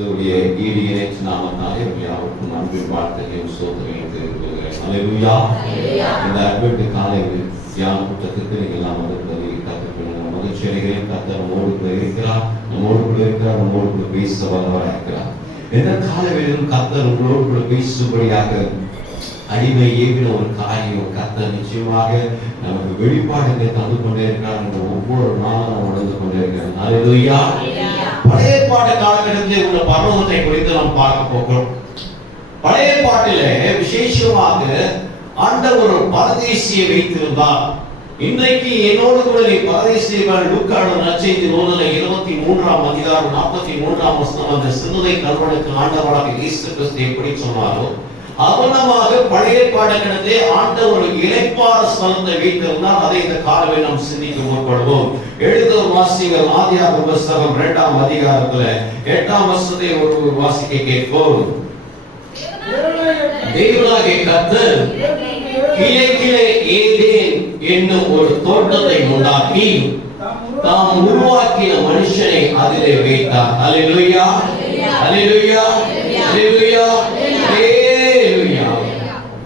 கிறிஸ்துவுடைய ஈடு இணைச்சு நாமத்தாலே யாருக்கும் அன்பின் வார்த்தையும் சோதனையும் தெரிவிக்கிறேன். அல்லேலூயா. இந்த அட்வென்ட் காலை தியான கூட்டத்துக்கு நீங்கள் எல்லாம் வந்திருப்பதை கற்றுக்கொள்ளுங்கள். மகிழ்ச்சி அடைகிறேன். கர்த்தர் நம்மோடு கூட இருக்கிறார், நம்மோடு கூட பேச வல்லவராக இருக்கிறார். எந்த காலவெளியிலும் கர்த்தர் உங்களோடு கூட பேசும்படியாக அடிமை ஏவின ஒரு காரியம் கர்த்தர் நிச்சயமாக நமக்கு வெளிப்பாடுகளை தந்து கொண்டே இருக்கிறார் என்று ஒவ்வொரு நாளும் நாம் உணர்ந்து கொண்டே இருக்கிறோம். அல்லேலூயா. பழைய பாட்டு காலகட்டத்தில் உள்ள பரலோகத்தை குறித்து நாம் பார்க்க போகிறோம். பழைய பாட்டிலே விசேஷமாக ஆண்டவர் ஒரு பரதேசியை வைத்திருந்தார். இன்றைக்கு என்னோடு கூட நீ பரதேசியர்கள் லூக்கான நற்செய்தி நூலில் 23ஆம் அதிகாரம் 43ஆம் வசனம் அந்த சிறுதை கல்வனுக்கு ஆண்டவராக இயேசு கிறிஸ்து எப்படி சொன்னாரோ அவனமாக பழைய பாடகனத்தை ஆண்டவர் இளைப்பாற ஸ்தலத்தை வைத்திருந்தால் அதை இந்த காலவே நாம் சிந்திக்க முற்படுவோம். எழுதும் வாசிகள் ஆதியாகம புத்தகம் 2ஆம் அதிகாரத்துல 8ஆம் வசனத்தை ஒரு வாசிக்க கேட்போம். தேவனாகிய கர்த்தர் கிழக்கிலே ஏதேன் என்னும் ஒரு தோட்டத்தை உண்டாக்கி தாம் உருவாக்கிய மனுஷனை அதிலே வைத்தார். அல்லேலூயா, அல்லேலூயா, அல்லேலூயா, அல்லேலூயா.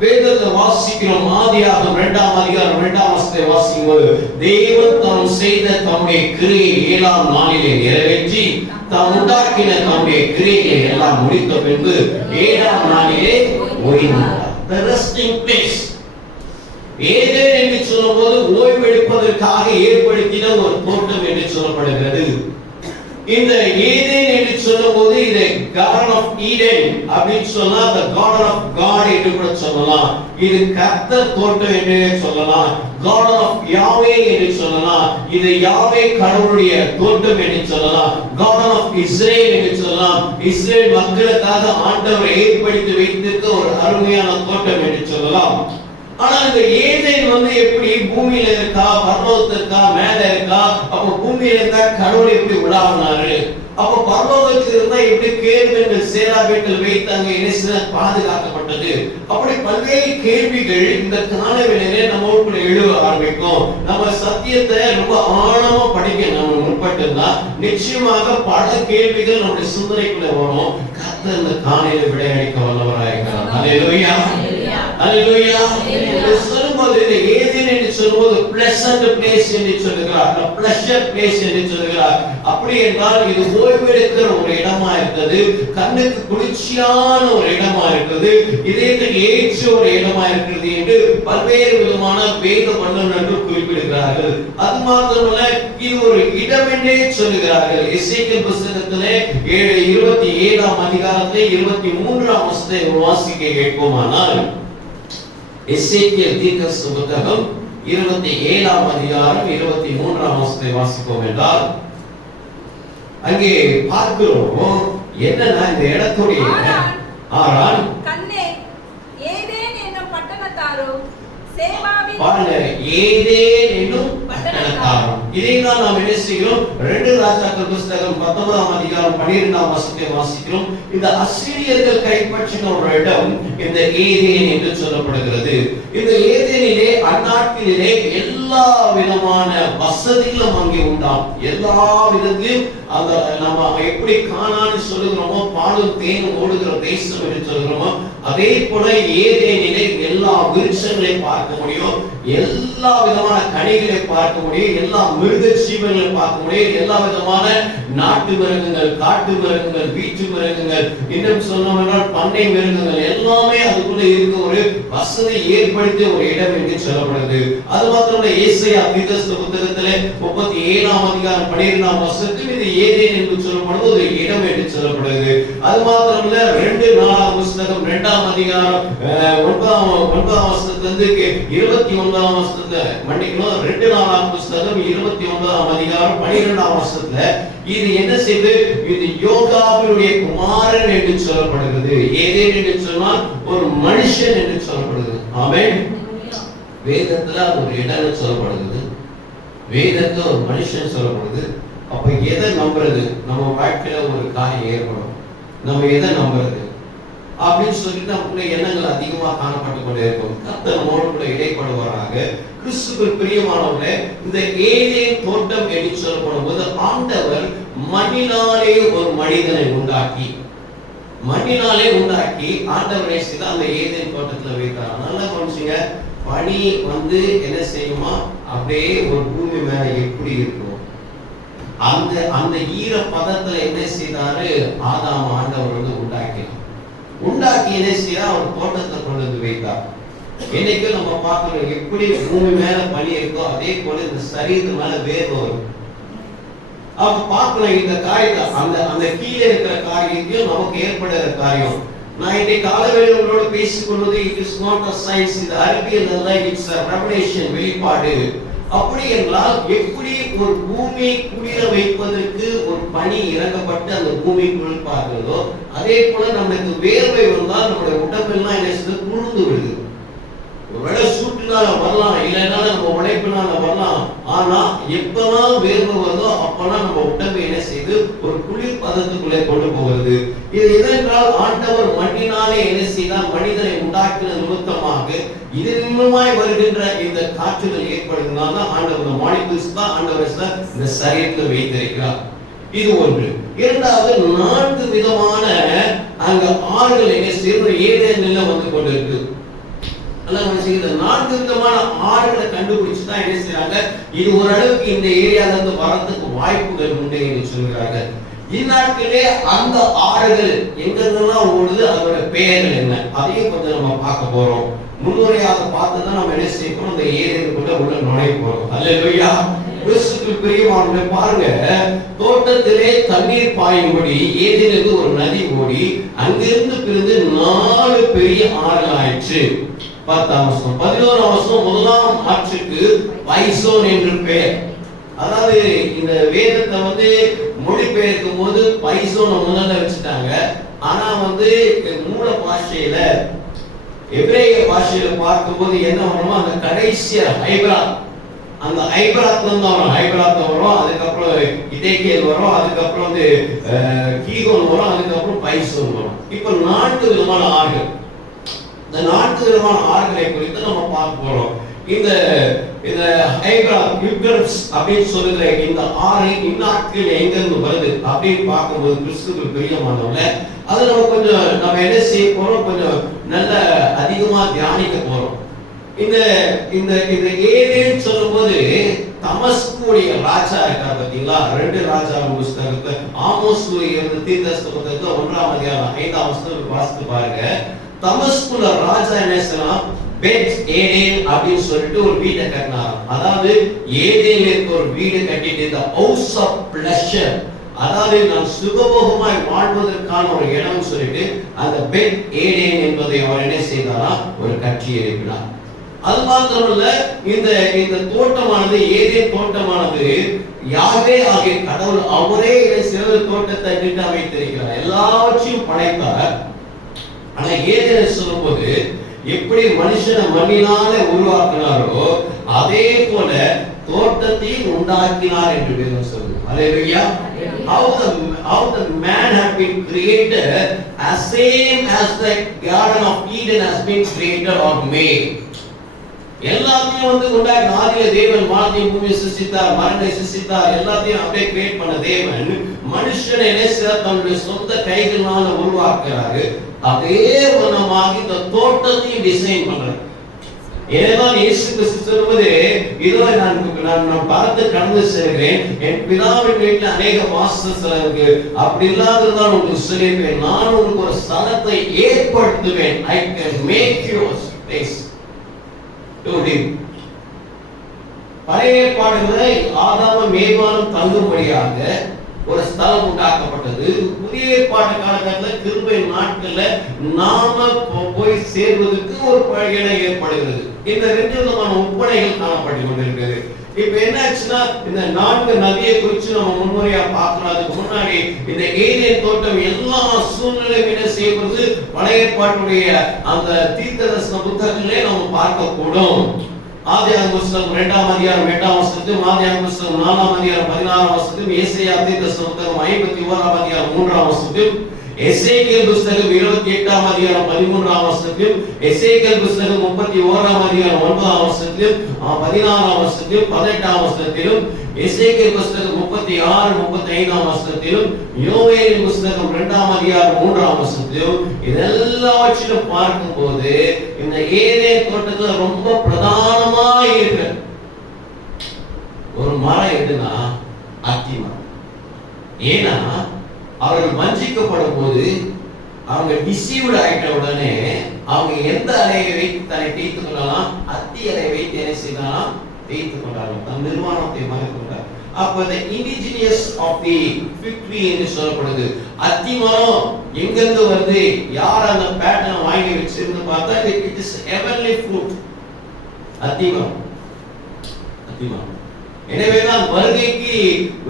வேதத்தை வாசிக்கிறோம். ஆதியாகமம் 2ஆம் அதிகாரம் 2ஆம் வசனத்தை வாசிக்கும்போது தேவன் தாம் செய்த தம்முடைய கிரியை 7ஆம் நாளிலே நிறைவேற்றி தாம் உண்டாக்கின தம்முடைய கிரியைகளை எல்லாம் முடித்த பின்பு 7ஆம் நாளிலே ஓய்ந்தார். The resting place. ஏதேன் என்று சொல்லும்போது ஓய்வெடுப்பதற்காக ஏற்படுத்தின ஒரு தோட்டம் என்று சொல்லப்படுகிறது. இந்த ஏதேன் என்று சொல்லும்போது இதை Garden of Eden அப்படின்னு சொன்னா the Garden of God என்று கூட சொல்லலாம். இது கர்த்தர் தோட்டம் என்று சொல்லலாம். Garden of Yahweh என்று சொல்லலாம். இது யாவே கடவுளுடைய தோட்டம் என்று சொல்லலாம். Garden of Israel என்று சொல்லலாம். இஸ்ரேல் மக்களுக்காக ஆண்டவர் ஏற்படுத்தி வைத்திருக்க ஒரு அருமையான தோட்டம் என்று சொல்லலாம். ஆனா இந்த ஏதேன் எப்படி பூமியில இருக்கா, பரலோகத்துல இருக்கா, மேல இருக்கா? அப்ப பூமியில இருந்தா கடவுள் எப்படி உலாவினாரு? அப்ப பரலோகத்தில் இருந்தா எப்படி கேள்விகள் சேராபீன்கள் வைத்தாங்க, என்ன பாதுகாக்கப்பட்டது? அப்படி பல்வேறு கேள்விகள் இந்த காலவெளியிலே நம்மளுக்குள்ள எழுத ஆரம்பிக்கும். நம்ம சத்தியத்தை ரொம்ப ஆழமா படிக்க நம்ம முற்பட்டுனா நிச்சயமாக பல கேள்விகள் நம்முடைய சிந்தனைக்குள்ள வரும். கர்த்தர் இந்த காலையில விடையளிக்க வல்லவராயிருக்கிறார். அல்லேலூயா, அல்லேலூயா. சொல்லும்போது இந்த ஏதேன் என்று சொல்லும்போது பிளசன்ட் பிளேஸ் என்று சொல்லுகிறார், பிளஷர் பிளேஸ் என்று சொல்லுகிறார். அப்படி என்றால் இது ஓய்வெடுக்கிற ஒரு இடமா இருக்குது, கண்ணுக்கு குளிர்ச்சியான ஒரு இடமா இருக்குது, இதயத்துக்கு ஏற்ற ஒரு இடமா இருக்கிறது என்று பல்வேறு விதமான வேத வல்லுநர்கள் குறிப்பிடுகிறார்கள். அது மாத்திரமல்ல இது ஒரு இடம் என்றே சொல்லுகிறார்கள். எசேக்கியேல் புத்தகத்திலே 27ஆம் அதிகாரத்தை 23ஆம் வசனத்தை வாசிக்க கேட்போமானால் எசேக்கியேல் தீர்க்கதரிசி புத்தகம் 27ஆம் அதிகாரம் 23ஆம் வசனத்தை வாசிப்போம் என்றால் அங்கே பார்க்கிறோம் என்னன்னா இந்த இடத்துடைய ஆரான் கண்ணே ஏதேன் என்னும் பட்டணத்தாரோ சேபாவின் பாருங்க, ஏதேன் என்னும் பட்டணத்தாரோ. இதைதான் நாம் என்ன செய்கிறோம்? 2 ராஜாக்கள் புத்தகம் 19ஆம் அதிகாரம் 12ஆம் வசனத்தை வாசிக்கிறோம். இந்த அசீரியர்கள் கைப்பற்றின ஒரு இடம் இந்த ஏதேன் என்று சொல்லப்படுகிறது. இந்த ஏதேனிலே அந்நாட்டிலே எல்லா விதமான வசதிகளும் அங்கே உண்டாம். எல்லா விதத்திலும் அந்த நம்ம எப்படி கானான்னு சொல்லுகிறோமோ, பாலும் தேனும் ஓடுகிற தேசம் என்று சொல்லுகிறோமோ, அதே போல ஏதேனிலே எல்லா விருட்சங்களையும் பார்க்க முடியும், எல்லா விதமான கனிகளை பார்க்க முடியும், எல்லா மிருக ஜீவங்களை பார்க்க முடியும், எல்லா விதமான நாட்டு மிருகங்கள், காட்டு மிருகங்கள், வீட்டு மிருகங்கள், இன்னும் சொன்னோம்னால் பண்ணை மிருகங்கள் எல்லாமே அதுக்குள்ள இருக்க ஒரு வசதி ஏற்படுத்திய ஒரு இடம் என்று சொல்லப்படுது. அது மாத்திரமல்ல ஏசாயா தீர்க்கதரிசி புத்தகத்திலே 37ஆம் அதிகாரம் 12ஆம் வசனத்தில் இது ஏதேன் என்று சொல்லப்படுவது ஒரு இடம் என்று சொல்லப்படுது. அது மாத்திரமல்ல 2 4ஆம் புத்தகம் 2ஆம் அதிகாரம் 9ஆம் வசனத்திலிருந்து 29ஆம் வசனத்துல மன்னிக்கணும் 2 4ஆம் புத்தகம் 29ஆம் அதிகாரம் 12ஆம் வசனத்துல இது என்ன செய்து இது யோகாவினுடைய குமாரன் என்று சொல்லப்படுகிறது. ஏதேன் என்று சொன்னால் ஒரு மனுஷன் என்று சொல்லப்படுகிறது. ஆமென். வேதத்துல ஒரு இடம் சொல்லப்படுகிறது, வேதத்துல ஒரு மனுஷன் சொல்லப்படுது. அப்ப எதை நம்புறது? நம்ம வாழ்க்கையில ஒரு காரியம் ஏற்படும், நம்ம எதை நம்புறது அப்படின்னு சொல்லிட்டு நமக்குள்ள எண்ணங்கள் அதிகமா காணப்பட்டு கொண்டே இருக்கும். கர்த்தர் நம்மோடு கூட இடைப்படுவாராக. கிறிஸ்துவுக்குள் பிரியமானவர்களே, இந்த ஏதேன் தோட்டம் என்று சொல்லப்படும் போது ஆண்டவர் மண்ணினாலே ஒரு மனிதனை உண்டாக்கி ஆண்டவர் நேசித்து அந்த ஏதேன் தோட்டத்துல வைத்தார். நல்லா கவனிச்சுங்க, பனி வந்து என்ன செய்யுமா, அப்படியே ஒரு பூமி மேல எப்படி இருக்கும், அந்த ஈர பதத்துல என்ன செய்தாரு, ஆதாம் ஆண்டவர் வந்து உண்டாக்கி என்ன செய்யறா, அவர் தோட்டத்தை கொண்டு வந்து வைத்தார். என்னைக்கும் நம்ம பார்க்கிறோம், எப்படி பூமி மேல பனி இருக்கோ அதே போல இந்த சரீரத்து மேல வேர்வை வரும். அப்ப பார்க்கணும் இந்த காரியத்தை, அந்த கீழே இருக்கிற காரியத்தையும் நமக்கு ஏற்படுற காரியம். நான் இன்னைக்கு காலவேளை உங்களோட பேசிக்கொள்வது it is not a science, இது அறிவியல் அல்ல, இட்ஸ் அ ரெவலேஷன், வெளிப்பாடு. அப்படி என்றால் எப்படி ஒரு பூமி குளிர வைப்பதற்கு ஒரு பனி இறங்கப்பட்டு அந்த பூமி குளிர்பார்களோ அதே போல நமக்கு வேர்வை வந்தால் நம்முடைய உடம்பெல்லாம் என்ன செய்து குளிர்ந்து விடுது. ஒருவேளை சூட்டினால வரலாம், இல்லைன்னா நம்ம உழைப்பினால வரலாம். ஆனா எப்பெல்லாம் வேர்வை வருதோ அப்பெல்லாம் நம்ம உடம்பை என்ன செய்து ஒரு குளிர் பதத்துக்குள்ளே கொண்டு போகிறது. இது எதென்றால் ஆண்டவர் மண்ணினாலே என்ன செய்தால் மனிதனை உண்டாக்கின நிமித்தமாக இதனுமாய் வருகின்ற இந்த காற்றுகள் ஏற்படுகிறதுனால ஆண்டவர் மாலிகுல்ஸ் தான் ஆண்டவர் இந்த சரீரத்தில் வைத்திருக்கிறார். இது ஒன்று. இரண்டாவது, 4 விதமான அங்க ஆறுகள் என்ன செய்யறது ஏதேனில் வந்து கொண்டிருக்கு. எல்லாம் இந்த 4 விதமான ஆறுகளை கண்டுபிடிச்சு தான் என்ன செய்யறாங்க, இது ஓரளவுக்கு இந்த ஏரியால இருந்து வரதுக்கு வாய்ப்புகள் உண்டு என்று சொல்கிறார்கள். இந்நாட்களே அந்த ஆறுகள் எங்கெல்லாம் ஓடுது, அதோட பெயர்கள் என்ன, அதையும் கொஞ்சம் நம்ம பார்க்க போறோம். முன்னுரையாக பார்த்து தான் நம்ம என்ன செய்யணும், இந்த ஏரியாவுக்குள்ள உள்ள நுழைய போறோம். அல்லேலூயா. கிறிஸ்துவுக்குள் பிரியமானவர்களே, பாருங்க, தோட்டத்திலே தண்ணீர் பாயும்படி ஏதேனுக்கு ஒரு நதி ஓடி அங்கிருந்து பிரிந்து 4 பெரிய ஆறுகள் ஆயிற்று. 10ஆம் வசனம். 11ஆம் வசனம், முதலாம் ஆற்றுக்கு பைசோன் என்று பெயர். அதாவது இந்த வேதத்தை வந்து மொழிபெயர்க்கும் போது பைசோனை முதல்ல வச்சுட்டாங்க. ஆனா வந்து மூல பாஷையில எபிரேய பாஷையில பார்க்கும்போது என்ன வரணும், அந்த கடைசிய ஐபிராத், அந்த ஐபிராத் வந்து ஐபிராத் வரும், அதுக்கப்புறம் இதேக்கியல் வரும், அதுக்கப்புறம் வந்து கீகோன் வரும், அதுக்கப்புறம் பைசோன் வரும். இப்ப 4 விதமான ஆறுகள். இந்த 4 விதமான ஆறுகளை குறித்து நம்ம பார்க்க போறோம். இந்த ஐபிராத் யூக்ரட்ஸ் அப்படின்னு சொல்லுகிற இந்த ஆறு இந்நாட்கள் எங்கிருந்து வருது அப்படின்னு பார்க்கும்போது கிறிஸ்துவுக்கு பிரியமானவங்க அதை நம்ம என்ன செய்ய போறோம், கொஞ்சம் நல்ல அதிகமா தியானிக்க போறோம். இந்த இந்த இந்த ஏதேன் சொல்லும்போது தமஸ்குடைய ராஜா இருக்கார் பாத்தீங்களா, 2 ராஜாவின் புத்தகத்துல ஆமோஸ் தீர்க்கதரிசி புத்தகத்துல 1ஆம் அதிகாரம் 5ஆம் வசனம் வாசித்து பாருங்க. தமஸ்குல ராஜா என்ன செய்யலாம், பெத் ஏதேன் அப்படின்னு சொல்லிட்டு ஒரு வீட்டை கட்டினாராம். அதாவது ஏதேன்ல இருக்க ஒரு வீடு கட்டிட்டு இந்த ஹவுஸ் ஆஃப் பிளஷர், அதாவது நான் சுகபோகமாய் வாழ்வதற்கான ஒரு இடம் சொல்லிட்டு அந்த பெத் ஏதேன் என்பதை அவர் என்ன செய்தாராம், ஒரு கட்சி இருக்கிறார். அது மாத்திரமல்ல, இந்த தோட்டமானது ஏதேன் தோட்டமானது யாவே ஆகிய கடவுள் அவரே சிறு தோட்டத்தை கட்டி அமைத்திருக்கிறார், எல்லாவற்றையும் படைத்தார். ஆனா ஏதேன் சொல்லும்போது எப்படி மனுஷனை மண்ணினால உருவாக்கினாரோ அதே போல தோட்டத்தையும் உண்டாக்கினார் என்று வேதம் சொல்லுது. அல்லேலூயா. How the man have been created as same as the garden of Eden has been created or made. எல்லாத்தையும் வந்து உண்டாக்கி ஆதியிலே தேவன் வானத்தையும் பூமியை சிருஷ்டித்தார், மரங்களை சிருஷ்டித்தார், எல்லாத்தையும் அப்படியே கிரியேட் பண்ண தேவன் மனுஷனை என்ன செய்தார், தன்னுடைய சொந்த கைகளால உருவாக்குறாரு. அதே வண்ணமாக இந்த தோட்டத்தையும் டிசைன் பண்றாரு. ஏனென்றால் இயேசு கிறிஸ்து சொல்வது, இதோ நான் பரத்தை கடந்து செல்கிறேன், என் பிதாவின் வீட்டில் அநேக வாசஸ்தலம் இருக்கு, அப்படி இல்லாததான் உங்களுக்கு சொல்லியிருப்பேன், நான் உங்களுக்கு ஒரு ஸ்தலத்தை ஏற்படுத்துவேன். I can make you a space to live. பழைய ஏற்பாடுகளை ஆதாமும் ஏவாளும் தங்கும்படியாக ஒரு ஸ்தலம் உண்டாக்கப்பட்டது. புதிய ஏற்பாட்டு காலகட்டத்தில் கிருபை நாட்கள்ல நாம போய் சேர்வதற்கு ஒரு இடம் ஏற்படுகிறது. இந்த 2 விதமான ஒப்பனைகள் காணப்பட்டு கொண்டிருக்கிறது. இப்ப என்ன ஆச்சுன்னா, இந்த 4 நதியை குறித்து நம்ம முன்முறையா பார்க்கிறோம். அதுக்கு முன்னாடி இந்த ஏதேன் தோட்டம் எல்லா சூழ்நிலையும் என்ன செய்வது, பழைய ஏற்பாட்டுடைய அந்த தீர்க்கதரிசன புத்தகத்திலே நம்ம பார்க்க கூடும். ஆதியாகம புத்தகம் 2ஆம் அதிகாரம் 8ஆம் வசனத்திலும், ஆதியாகம புத்தகம் 4ஆம் அதிகாரம் 16ஆம் வசனத்திலும், ஏசாயா தீர்க்கதரிசன புத்தகம் 51ஆம் அதிகாரம் 3ஆம் வசனத்திலும், எசேக்கியேல் புத்தகம் 28ஆம் அதிகாரம் 13ஆம் வசனத்திலும், எசேக்கியேல் புத்தகம் 31ஆம் அதிகாரம் 9ஆம் வசனத்திலும், 16ஆம் வசனத்திலும், 18ஆம் வசனத்திலும், எசேக்கியேல் புத்தகம் 36 35ஆம் வசனத்திலும், யோவேல் புத்தகம் 2ஆம் அதிகாரம் 3ஆம் வசனத்திலும் இதெல்லாவற்றிலும் பார்க்கும்போது இந்த ஏதேன் தோட்டத்துல ரொம்ப பிரதானமா இருக்கு ஒரு மரம் எதுனா அத்தி மரம். ஏன்னா அவர்கள் வஞ்சிக்கப்படும் போது அவங்க டிசீவ்ட் ஆயிட்ட உடனே அவங்க எந்த அலையை வைத்து தன்னை தேய்த்து கொள்ளலாம்? அத்தி அலையை வைத்து என்ன செய்யலாம்? தேய்த்து கொண்டார்கள். தன் நிர்வாணத்தை மறைத்துக்கொண்டார். அப்ப the indigenous of the fig tree என்று சொல்லப்படுது. அத்தி மரம் எங்கிருந்து வருது? யார் அந்த பேட்டர்ன் வாங்கி வச்சிருந்து பார்த்தா it is heavenly fruit. அத்தி மரம். எனவேதான் வருகைக்கு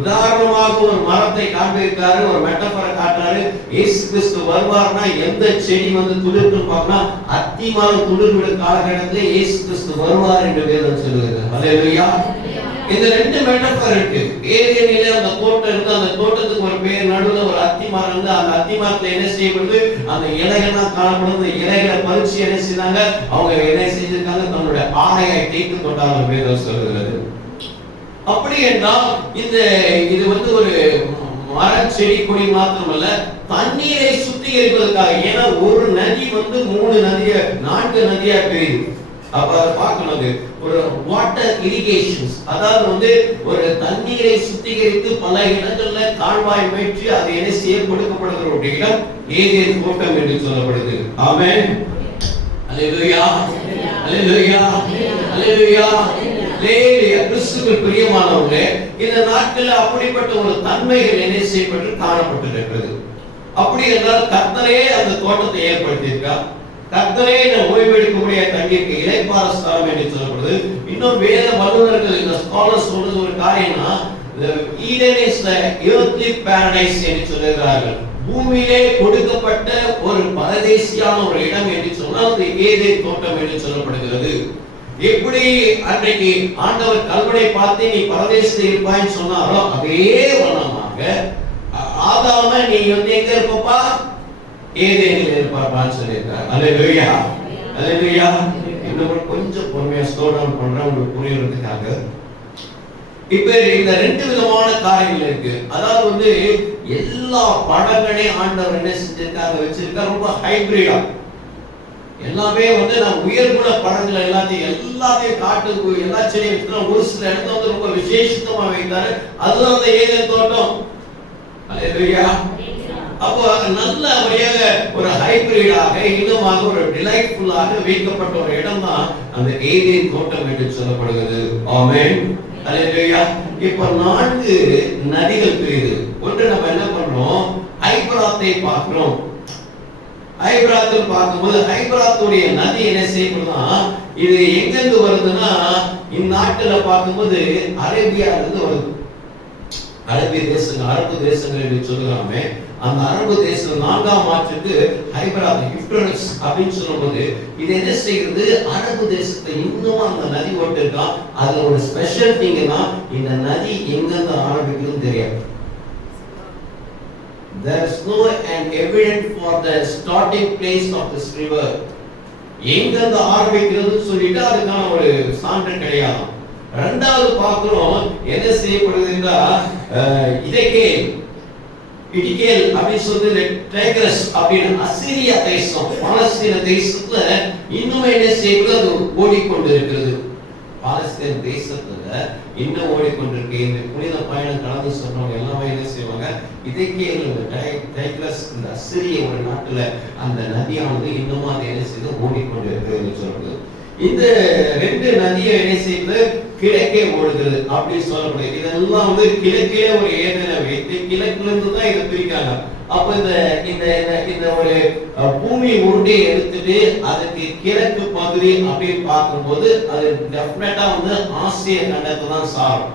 உதாரணமாக ஒரு மரத்தை காண்பிக்கிறாரு, ஒரு மெட்டபரை காட்டுறாரு. இயேசு கிறிஸ்து வருவார்னா எந்த செடி வந்து துளிர்க்கும் பார்க்கணும், அத்தி மரம் துளிர்விடும் காலகட்டத்தில் இயேசு கிறிஸ்து வருவார் என்று வேதம் சொல்லுகிறது. ஹல்லேலூயா. இந்த ரெண்டு மெட்டபர் இருக்கு. ஏதேனிலே அந்த தோட்டம் இருந்து அந்த தோட்டத்துக்கு ஒரு பேர் நடுவில் ஒரு அத்தி மரம் இருந்து அந்த அத்தி மரத்துல என்ன செய்யப்படுது? அந்த இலைகள்லாம் காணப்படுது. இலைகளை பறிச்சு என்ன செய்தாங்க? அவங்க என்ன செஞ்சிருக்காங்க? தன்னுடைய ஆடையை தேய்த்து கொண்டார்கள் வேதம் சொல்லுகிறது. அப்படி என்றால் இது வந்து ஒரு மரம் செடி கொடி மாத்திரமல்ல, தண்ணீரை சுத்திகரிப்பதற்காக. ஏன்னா ஒரு நதி வந்து 3 நதியா 4 நதியா பிரியுது. அப்ப பார்க்கணும் ஒரு வாட்டர் இரிகேஷன்ஸ், அதாவது வந்து ஒரு தண்ணீரை சுத்திகரித்து பல இடங்கள்ல கால்வாய் மேய்ச்சி அது என்ன செய்ய கொடுக்கப்படுகிற ஒரு இடம் ஏதேன் தோட்டம் என்று சொல்லப்படுது. ஆமென். அல்லேலூயா, அல்லேலூயா, அல்லேலூயா. கிறிஸ்துவுக்குள் பிரியமானவர்களே, இந்த நாட்களில் அப்படிப்பட்ட ஒரு தன்மைகள் என்ன செய்யப்பட்டு காணப்பட்டிருக்கிறது. அப்படி என்றால் கர்த்தரே அந்த தோட்டத்தை ஏற்படுத்தியிருக்கார். கர்த்தரே இந்த ஓய்வெடுக்கக்கூடிய தங்கியிருக்க இளைப்பாற ஸ்தலம் என்று சொல்லப்படுது. இன்னும் வேத வல்லுநர்கள் இந்த ஸ்காலர்ஸ் சொல்றது ஒரு காரியம்னா, Eden is the earthly paradise என்று சொல்கிறார்கள். பூமியிலே கொடுக்கப்பட்ட ஒரு பரதேசியான ஒரு இடம் என்று சொன்னால் அது ஏதேன் தோட்டம் என்று சொல்லப்படுகிறது. எப்படி அன்றைக்கு ஆண்டவர் கல்வனை பார்த்து நீ பரதேசத்தில் இருப்பாய்ன்னு சொன்னாரோ அதே வண்ணமாக ஆதாம நீ வந்து எங்க இருப்பப்பா? ஏதேனில் இருப்பான்னு சொல்லியிருக்கார். அல்லேலூயா, அல்லேலூயா. இன்னும் கொஞ்சம் பொறுமையா ஸ்லோ டவுன் பண்றேன் உங்களுக்கு புரியறதுக்காக. இப்ப இந்த 2 விதமான காரியங்கள் இருக்கு. அதாவது வந்து எல்லா பழங்களையும் ஆண்டவர் என்ன செஞ்சிருக்காங்க? வச்சிருக்காரு. ரொம்ப ஹைபிரிடா எல்லாமே வந்து நான் உயர்குண பழங்கள் எல்லாத்தையும் காட்டுக்கு எல்லா செடியும் வைக்கலாம். ஒரு சில இடத்துல வந்து ரொம்ப விசேஷமா வைத்தாரு. அதுதான் அந்த ஏதேன் தோட்டம். அல்லேலூயா. அப்போ நல்ல வழியாக ஒரு ஹைபிரிடாக இன்னுமாக ஒரு டிலைட்ஃபுல்லாக வைக்கப்பட்ட ஒரு இடம் தான் அந்த ஏதேன் தோட்டம் என்று சொல்லப்படுகிறது. ஆமென். அல்லேலூயா. இப்போ 4 நதிகள் பிரியுது. ஒன்று நம்ம என்ன பண்றோம்? ஐபிராத்தை பார்க்கிறோம். ஐபிராத்தில் பார்க்கும்போது ஐபிராத்துடைய நதி என்ன செய்யப்படுதுன்னா, இது எங்கிருந்து வருதுன்னா இந்நாட்டுல பார்க்கும்போது அரேபியால இருந்து வருது. அரேபிய தேசங்கள், அரபு தேசங்கள் என்று சொல்லுறாமே, அந்த அரபு தேசம் 4ஆம் ஆற்றுக்கு ஐபிராத் யூப்ரட்டிஸ் அப்படின்னு சொல்லும்போது இது என்ன செய்யுது? அரபு தேசத்தை இன்னும் அந்த நதி ஓட்டு இருக்கான். அதுல ஒரு ஸ்பெஷல் திங் தான், இந்த நதி எங்கிருந்து ஆரம்பிக்குதுன்னு தெரியாது. There is no an evidence for the starting place of this river. எங்கிருந்து ஆரம்பிக்கிறதுன்னு சொல்லிட்டு அதுக்கான ஒரு சான்று கிடையாது. இரண்டாவது பார்க்கிறோம் என்ன செய்யப்படுதுன்னா இடிகேல் அப்படின்னு சொல்றது டைக்ரஸ் அப்படின்னு அசீரியா தேசம் பாலஸ்தீன தேசத்துல இன்னும் என்ன செய்யப்படுது? அது ஓடிக்கொண்டிருக்கிறது. பாலஸ்தீன தேசத்துல இன்னும் ஓடிக்கொண்டிருக்கு. இந்த புனித பயணம் கடந்து சொல்றவங்க எல்லாமே என்ன செய்வாங்க? இதைக்கேல் டைக்ரஸ் இந்த அசீரிய ஒரு நாட்டுல அந்த நதியானது இன்னும் அது என்ன செய்து ஓடிக்கொண்டிருக்கிறது சொல்றது. இந்த 2 நதியை என்ன செய்யுது? கிழக்கே ஓடுகிறது அப்படின்னு சொல்லப்படுது. இதெல்லாம் வந்து கிழக்கே ஒரு ஏதேனை வைத்து கிழக்குல இருந்து தான் இதை பிரிக்காங்க. அப்ப இந்த ஒரு பூமி உருண்டையை எடுத்துட்டு அதுக்கு கிழக்கு பகுதி அப்படின்னு பார்க்கும்போது அது டெஃபினட்டா வந்து ஆசிய கண்டத்தை தான் சாரும்.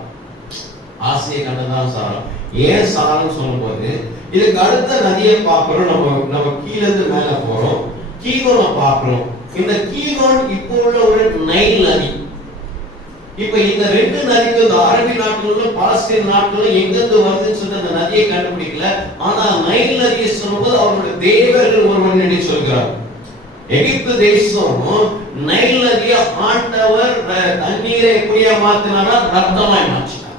ஆசிய கண்டம் தான் சாரும். ஏன் சாருன்னு சொல்லும்போது இதுக்கு அடுத்த நதியை பார்க்கிறோம். நம்ம கீழ இருந்து மேல போறோம். கீகோனை பார்க்கிறோம். இந்த கீகோன் இப்போ உள்ள ஒரு நைல் நதி. இப்ப இந்த ரெண்டு நதிகள் இந்த அரபி நாட்டிலும் பாலஸ்தீன் நாட்டிலும் எங்கிருந்து வருதுன்னு சொல்லி அந்த நதியை கண்டுபிடிக்கல. ஆனா நைல் நதியை சொல்லும்போது அவருடைய தேவர்கள் ஒருவன் என்று சொல்கிறார். எகிப்து தேசம் நைல் நதியை ஆண்டவர் தண்ணீரை எப்படியா மாத்தினாரா? ரத்தமாய் மாற்றினார்.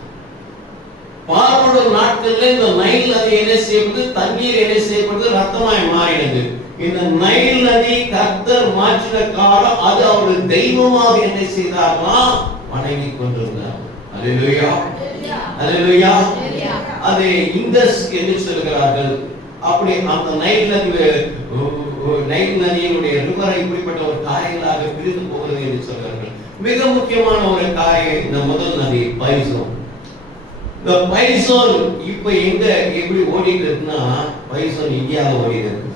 பார்வோட நாட்கள்ல இந்த நைல் நதி என்ன செய்யப்படுது? தண்ணீர் என்ன செய்யப்படுது? ரத்தமாய் மாறினது. இந்த நைல் நதி கர்த்தர் மாற்றின காலம் அது அவருடைய தெய்வமாக என்ன செய்தார்களாம்? வணங்கி கொண்டிருந்தார். அல்லேலூயா, அல்லேலூயா. அது இந்தஸ் என்று சொல்கிறார்கள். அப்படி அந்த நைல் நதியினுடைய ரிவரை இப்படிப்பட்ட ஒரு காரியங்களாக பிரிந்து போகிறது என்று சொல்கிறார்கள். மிக முக்கியமான ஒரு காரியம் இந்த முதல் நதி பைசோன். இந்த பைசோன் இப்ப எங்க எப்படி ஓடிட்டு இருக்குன்னா, பைசோன் இந்தியாவில் ஓடிட்டு இருக்கு.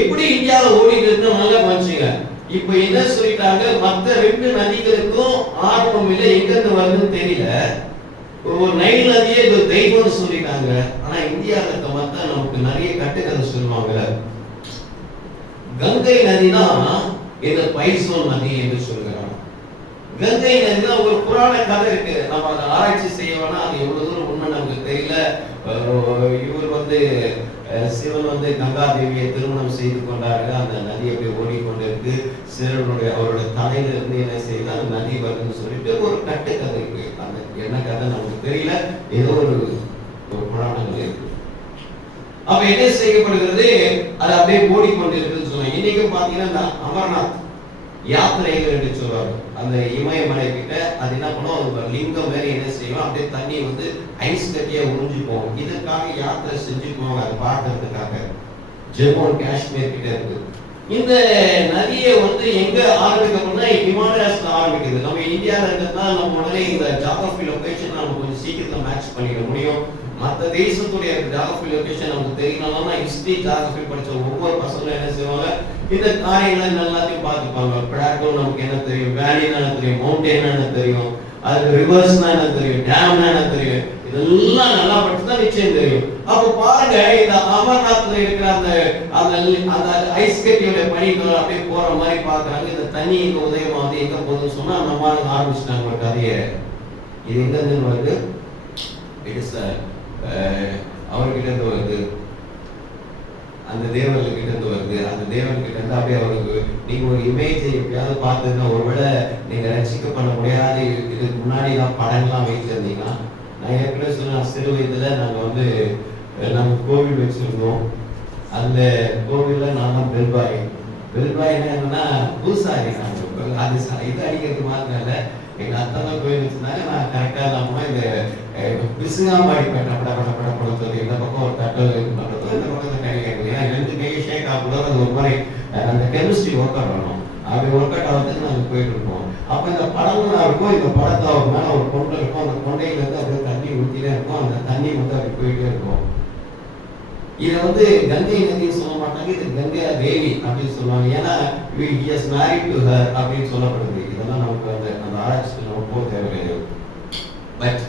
எப்படி இந்தியாவில் ஓடிட்டு இருக்குன்னு நல்லா கவனிச்சுங்க. இப்ப என்ன சொல்லிட்டாங்க? மற்ற ரெண்டு நதிகளுக்கும் ஆர்வம் இல்லை, எங்க இருந்து வருதுன்னு தெரியல. ஒரு நைல் நதியே இது தெய்வம்னு சொல்லிட்டாங்க. ஆனா இந்தியாவில் இருக்க மத்த நமக்கு நிறைய கட்டுக்கதை சொல்லுவாங்க. கங்கை நதி தான் இந்த பைசோன் நதி என்று சொல்கிறாங்க. கங்கை நதி தான் ஒரு புராண கதை இருக்கு. நம்ம அதை ஆராய்ச்சி செய்யணும்னா அது எவ்வளவு தூரம் உண்மை நமக்கு தெரியல. இவர் சிவன் கங்கா தேவியை திருமணம் செய்து கொண்டாரு. அந்த நதி அப்படி ஓடிக்கொண்டிருக்கு. சிவனுடைய அவரோட தலையில இருந்து என்ன செய்யலாம் அந்த நதி வருதுன்னு சொல்லிட்டு ஒரு கட்டுக்கதை இருக்கு. அந்த என்ன கதை நமக்கு தெரியல, ஏதோ ஒரு புராணங்கள் இருக்கு. அப்ப என்ன செய்யப்படுகிறது? அது அப்படியே ஓடிக்கொண்டிருக்குன்னு சொல்லுவாங்க. இன்னைக்கும் பாத்தீங்கன்னா அமர்நாத் யாத்திரைகள் என்று சொல்றாங்க. அந்த இமயமலை கிட்ட அது என்ன பண்ணும்? லிங்கம் வேற என்ன செய்யும்? அப்படியே தண்ணி ஐஸ் கட்டியா உறிஞ்சு போகும். இதற்காக யாத்திரை செஞ்சு போவாங்க, அதை பார்க்கறதுக்காக. ஜம்மு அண்ட் காஷ்மீர் கிட்ட இருக்கு. இந்த நதியை எங்க ஆரம்பிக்கணும்னா ஹிமாலயாஸ்ல ஆரம்பிக்குது. நம்ம இந்தியாவில் இருக்கிறதுனால நம்ம உடனே இந்த ஜியோகிராஃபி லொகேஷன் நம்ம கொஞ்சம் சீக்கிரத்தில் மேட்ச் பண்ணிட முடியும். மற்ற தேசத்துடைய ஜியோகிராஃபி லொகேஷன் நமக்கு தெரியணும்னா ஹிஸ்டரி ஜியோகிராஃபி படிச்ச ஒவ்வொரு பசங்களும் என்ன செய்வாங்க? இந்த காரியங்களை எல்லாத்தையும் பார்த்துப்பாங்க. பிளாட்டோ நமக்கு என்ன தெரியும், வேலினா என்ன தெரியும், மவுண்டேன் என்ன தெரியும், அதுக்கு ரிவர்ஸ்னா என்ன தெரியும், டேம்னா என்ன தெரியும், இதெல்லாம் நல்லா படிச்சுதான் நிச்சயம் தெரியும். அப்ப பாருங்க, இந்த அமர்நாத்ல இருக்கிற அந்த ஐஸ் கட்டியோட பனிகள் அப்படியே போற மாதிரி பாக்குறாங்க. இந்த தண்ணி இங்க உதயமாவது எங்க போகுதுன்னு சொன்னா நம்ம ஆரம்பிச்சுட்டாங்க ஒரு கதையை. இது எங்க இருந்து வருது? அவர்கிட்ட இருந்து வருது, அந்த தேவர்கள் கிட்ட இருந்து வருது. அந்த தேவன் கிட்ட இருந்து அப்படியே அவருக்கு நீங்க ஒரு இமேஜை எப்படியாவது பார்த்ததுன்னா, ஒருவேளை நீங்க ரசிக்க பண்ண முடியாது. இதுக்கு முன்னாடி தான் படங்கள்லாம் வைத்திருந்தீங்கன்னா, நான் ஏற்கனவே சொன்ன சிறு வயதுல நாங்க கோவில் வச்சிருந்தோம். அந்த கோவில்ல நான் தான் பெல்பாய் என்னன்னா பூசாரி. நாங்கள் அது இது அடிக்கிறது மாதிரி இல்லை. எங்க அத்தனை கோயில் வச்சிருந்தாங்க. நான் கரெக்டா இல்லாம இந்த பிசுங்காமாடி படம் சொல்லி இந்த பக்கம் ஒரு தட்டல் பண்றது, இந்த பக்கத்துல கை கேட்குது. ஏன்னா ரெண்டு கை ஷேக் ஆகும்போது அது ஒரு மாதிரி அந்த கெமிஸ்ட்ரி ஒர்க் அவுட் பண்ணணும். அப்படி ஒர்க் அவுட் ஆகிறதுக்கு நாங்கள் போயிட்டு இருப்போம். அப்ப இந்த படங்களா இருக்கும், இந்த படத்தை அவர் மேல ஒரு கொண்டை இருக்கும். அந்த கொண்டையில இருந்து அப்படியே தண்ணி ஊற்றிட்டே இருக்கும். அந்த தண்ணி அப்படி போயிட்டே இருக்கும். இதை கங்கை நதின்னு சொல்ல மாட்டாங்க, இது கங்கா தேவி அப்படின்னு சொல்லுவாங்க. ஏன்னா he is married to her அப்படின்னு சொல்லப்படுது. இதெல்லாம் நமக்கு அந்த ஆராய்ச்சி நம்ம போக தேவையில்லை. பட்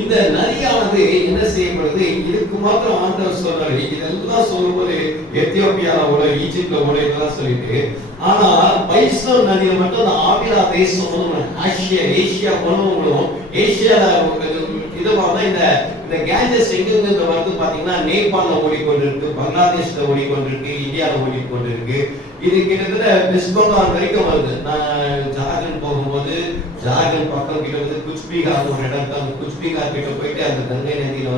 இந்த நதியானது என்ன செய்யப்படுது? இதுக்கு மாத்திரம் ஆண்டவர் சொல்றாரு. இதெல்லாம் சொல்லும்போது எத்தியோப்பியாவோட ஈஜிப்டோட இதெல்லாம் சொல்லிட்டு, ஆனா பைசோன் நதியில மட்டும் அந்த ஆபிரா தேசம் ஏசியா உணவுகளும் ஏசியால இந்த கேஞ்சஸ் எங்க வந்து பாத்தீங்கன்னா நேபாள ஓடிக்கொண்டிருக்கு, பங்களாதேஷ்ல ஓடிக்கொண்டிருக்கு, இந்தியாவில் ஓடிக்கொண்டிருக்கு. இது கிட்டத்தட்ட வெஸ்ட் பெங்கால் வரைக்கும் வருது. நான் ஜார்க்கண்ட் போகும்போது ஜார்க்கண்ட் பக்கம் கிட்ட குச்பிகார் ஒரு இடத்துல, அந்த குச்பிகார் கிட்ட போயிட்டு அந்த கங்கை நதியில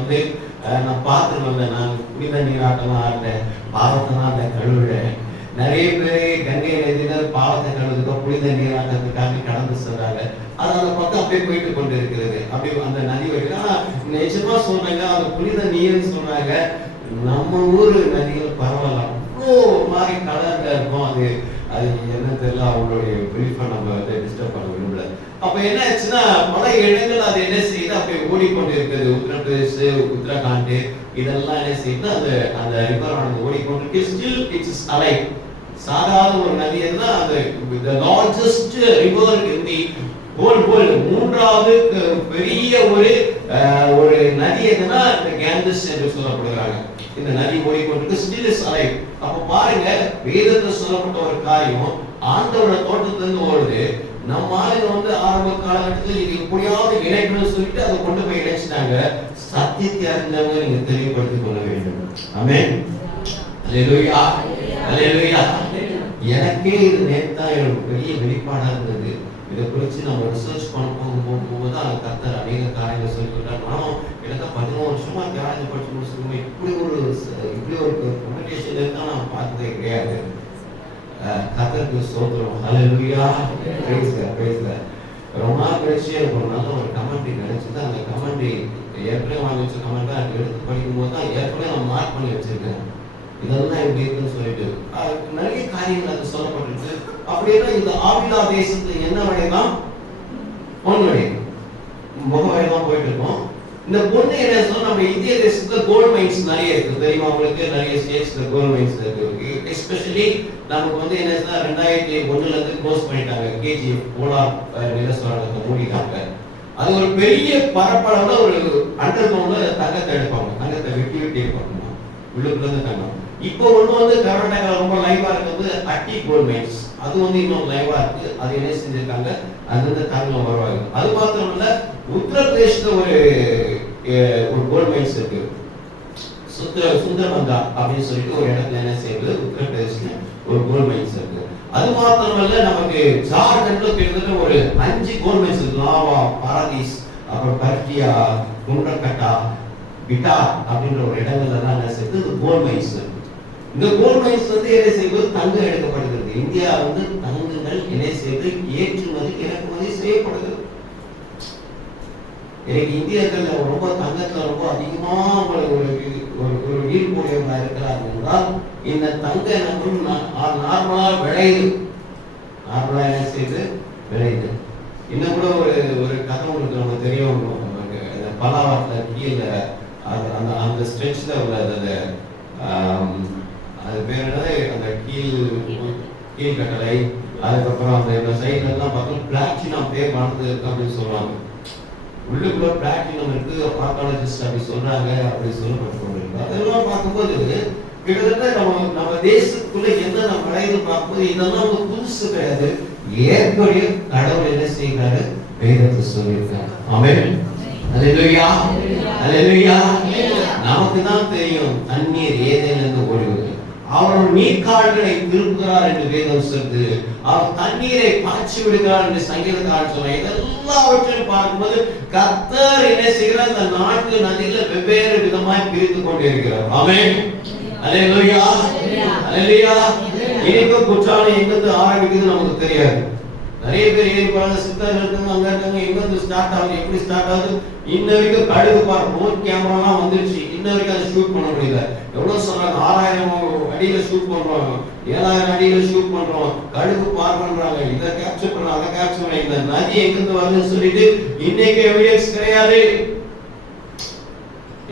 நான் பார்த்துட்டு வந்தேன். நான் புனித நீராட்டம்லாம் ஆடினேன், பாவத்தெல்லாம் அந்த கழுவிடேன். நிறைய பேர் கங்கை நதியில பாவத்தை கழுவுறதுக்கோ புனித நீராட்டத்துக்காக கடந்து சொல்றாங்க. அது அந்த பக்கம் அப்படியே போயிட்டு கொண்டு இருக்கிறது. அப்படி அந்த நதி வரைக்கும். ஆனா நிச்சயமா சொல்றாங்க, அந்த புனித நீர்னு சொல்றாங்க. நம்ம ஊரு நதிகள் பரவாயில்ல, அவ்வளோ மாதிரி கலர்ல இருக்கும். அது என்ன தெரியல, அவங்களுடைய பிரிஃபை நம்ம டிஸ்டர்ப் பண்ண விரும்பல. அப்ப என்ன ஆச்சுன்னா, பல இடங்கள் அது என்ன செய்யுது, அப்படியே ஓடிக்கொண்டு இருக்குது. உத்தரப்பிரதேஷ், உத்தரகாண்ட் இதெல்லாம் என்ன செய்யுது, அந்த ரிவர் ஆனது ஓடிக்கொண்டிருக்கு. Still it is alive. சாதாரண ஒரு நதி எதுனா the largest river in the whole world, மூன்றாவது பெரிய ஒரு நதி எதுனா இந்த கேஞ்சஸ் என்று சொல்லப்படுகிறாங்க. இந்த நதி ஓடிக்கொண்டிருக்கு. Still is alive. அப்ப பாருங்க, வேதத்துல சொல்லப்பட்ட ஒரு காரியம் ஆண்டவரோட தோட்டத்துல இருந்து ஓடுது. நம்ம ஆளுங்க வந்து ஆரம்ப காலகட்டத்தில் இது எப்படியாவது இணைக்கணும்னு சொல்லிட்டு அதை கொண்டு போய் இணைச்சிட்டாங்க. சத்தியத்தை அறிஞ்சவங்க நீங்க தெளிவுபடுத்திக் கொள்ள வேண்டும். ஆமென். அல்லேலூயா, அல்லேலூயா. எனக்கே இது நேத்தா எனக்கு பெரிய வெளிப்பாடா இருந்தது. இதை குறித்து நம்ம ரிசர்ச் பண்ண போகும்போது தான் கர்த்தர் அநேக காரியங்கள் சொல்லிவிட்டார். நானும் எனக்கு 11 வருஷமா தியானம் படிச்சு முடிச்சிருக்கோம். இப்படி ஒரு கம்யூனிகேஷன் இருந்தால் நான் பார்த்ததே கிடையாது. கர்த்தருக்கு ஸ்தோத்திரம். ஹல்லேலூயா. Praise God. ரொம்ப நாள் கழிச்சு எனக்கு ஒரு நல்ல ஒரு கமெண்ட்ரி கிடைச்சது. அந்த கமெண்ட்ரி ஏற்கனவே வாங்கி வச்ச கமெண்ட் தான் எடுத்து படிக்கும்போது தான் ஏற்கனவே நான் மார்க் பண்ணி வச்சிருக்கேன். இதெல்லாம் எப்படி இருக்குன்னு சொல்லிட்டு நிறைய காரியங்கள் அது சொல்லப்பட்டிருக்கு. அப்படின்னா இந்த ஆவிலா தேசத்துல என்ன வழிதான்? பொன் வழி, முக வழிதான் போயிட்டு இருக்கோம். இந்த பொண்ணு என்ன சொல்ல, நம்ம இந்திய தேசத்துல கோல்ட் மைன்ஸ் நிறைய இருக்கு தெரியுமா உங்களுக்கு? நிறைய ஸ்டேட்ஸ்ல கோல்ட் மைன்ஸ் இருக்கு. எஸ்பெஷலி நமக்கு வந்து என்ன 2001ல இருந்து க்ளோஸ் பண்ணிட்டாங்க. கேஜிஎஃப் போலார் நிலஸ்வரத்தை மூடிட்டாங்க. அது ஒரு பெரிய பரப்பளவுல ஒரு அண்டர் கிரவுண்ட்ல தங்கத்தை எடுப்பாங்க. தங்கத்தை வெட்டி எடுப்பாங்க உள்ளுக்குள்ள இருந்து தங்கம். இப்போ ஒண்ணு வந்து கர்நாடகால ரொம்ப லைவா இருக்குது அட்டி கோல்ட் மைன்ஸ். அது வந்து இன்னும் லைவா இருக்கு. அது என்ன செஞ்சிருக்காங்க, அது வந்து தங்கம் வருவாங்க. அது மாத்திரம் இல்ல, உத்தரப்பிரதேசத்துல ஒரு கோல்ட் மைன்ஸ் இருக்கு. சுந்தரபங்கா அப்படின்னு சொல்லிட்டு ஒரு இடத்துல என்ன செய்யுது, உத்தரப்பிரதேசத்துல ஒரு கோல்ட் மைன்ஸ் இருக்கு. அது மாத்திரம் இல்ல, நமக்கு ஜார்க்கண்ட்ல கிட்டத்தட்ட ஒரு 5 கோல்ட் மைன்ஸ் இருக்கு. லாவா, பாரதீஸ், அப்புறம் பர்டியா, குண்டர்கட்டா, பிட்டா அப்படின்ற ஒரு இடங்கள்ல தான் என்ன செய்யுது, கோல்ட் மைன்ஸ் இருக்கு. இந்த கோல்ட் மைன்ஸ் வந்து என்ன செய்வது, தங்கம் எடுக்கப்படுகிறது. இந்தியா வந்து தங்கங்கள் என்ன செய்து ஏற்றுமதி இறக்குமதி செய்யப்படுகிறது. எனக்கு இந்தியர்கள் ரொம்ப தங்கத்துல ரொம்ப அதிகமா ஒரு ஈடுபடுவதாக இருக்கிறார்கள் என்றால் இந்த தங்க நம்பரும் நார்மலா விளையுது. நார்மலா என்ன செய்யுது, விளையுது. இன்னும் கூட ஒரு கதை உங்களுக்கு நம்ம தெரியும். இந்த பலாவரத்துல கீழே அந்த ஸ்ட்ரெச்ல உள்ள அது பேர் என்னது, அந்த கீழ்கட்டளை, அதுக்கப்புறம் அந்த சைட்ல எல்லாம் பார்த்தோம் பிளாட்டினம் பே பண்ணது அப்படின்னு சொல்லுவாங்க. உள்ளுக்குள்ள பிளாட்டினம் இருக்கு, ஆர்காலஜிஸ்ட் அப்படி சொல்றாங்க, அப்படி சொல்லப்பட்டு கொண்டிருக்கு. அதெல்லாம் பார்க்கும்போது கிட்டத்தட்ட நம்ம தேசத்துக்குள்ள என்னென்ன விளையுது பார்க்கும்போது இதெல்லாம் வந்து புதுசு கிடையாது. ஏற்கனவே கடவுள் என்ன செய்கிறாரு, வேதத்தை சொல்லியிருக்காரு. ஆமென். அல்லேலூயா, அல்லேலூயா. நமக்கு தான் தெரியும் தண்ணீர் ஏதேனிலிருந்து ஓடுவது. அவர் நீர்க்கால்களை திருப்புகிறார் என்று வேதம் சொல்லுது. அவர் தண்ணீரை பாய்ச்சி விடுகிறார் என்று சங்கீதக்காரன் சொல்றார். இதெல்லாவற்றையும் பார்க்கும்போது கர்த்தர் என்ன செய்கிறார், அந்த 4 நதிகளை வெவ்வேறு விதமாய் பிரித்து கொண்டிருக்கிறார். ஆமென். அல்லேலூயா, அல்லேலூயா. இனிப்பு குற்றாலம் எங்கிருந்து ஆரம்பிக்குது நமக்கு தெரியாது. நிறைய பேர் ஏறி போறாங்க, சித்தர்கள் இருக்காங்க, அங்க இருக்காங்க. எங்கிருந்து ஸ்டார்ட் ஆகுது, எப்படி ஸ்டார்ட் ஆகுது, இன்ன வரைக்கும் கடுகு போன் கேமராலாம் வந்துருச்சு. இன்ன வரைக்கும் அதை ஷூட் பண்ண முடியல. எவ்வளவு சொல்றாங்க, 6000 அடியில ஷூட் பண்றோம், 7000 அடியில ஷூட் பண்றோம், கடுகு பண்றாங்க, இதை கேப்சர் பண்ண அதை கேப்சர் பண்ண. இந்த நதி எங்கிருந்து வருதுன்னு சொல்லிட்டு இன்னைக்கு எவிடன்ஸ் கிடையாது.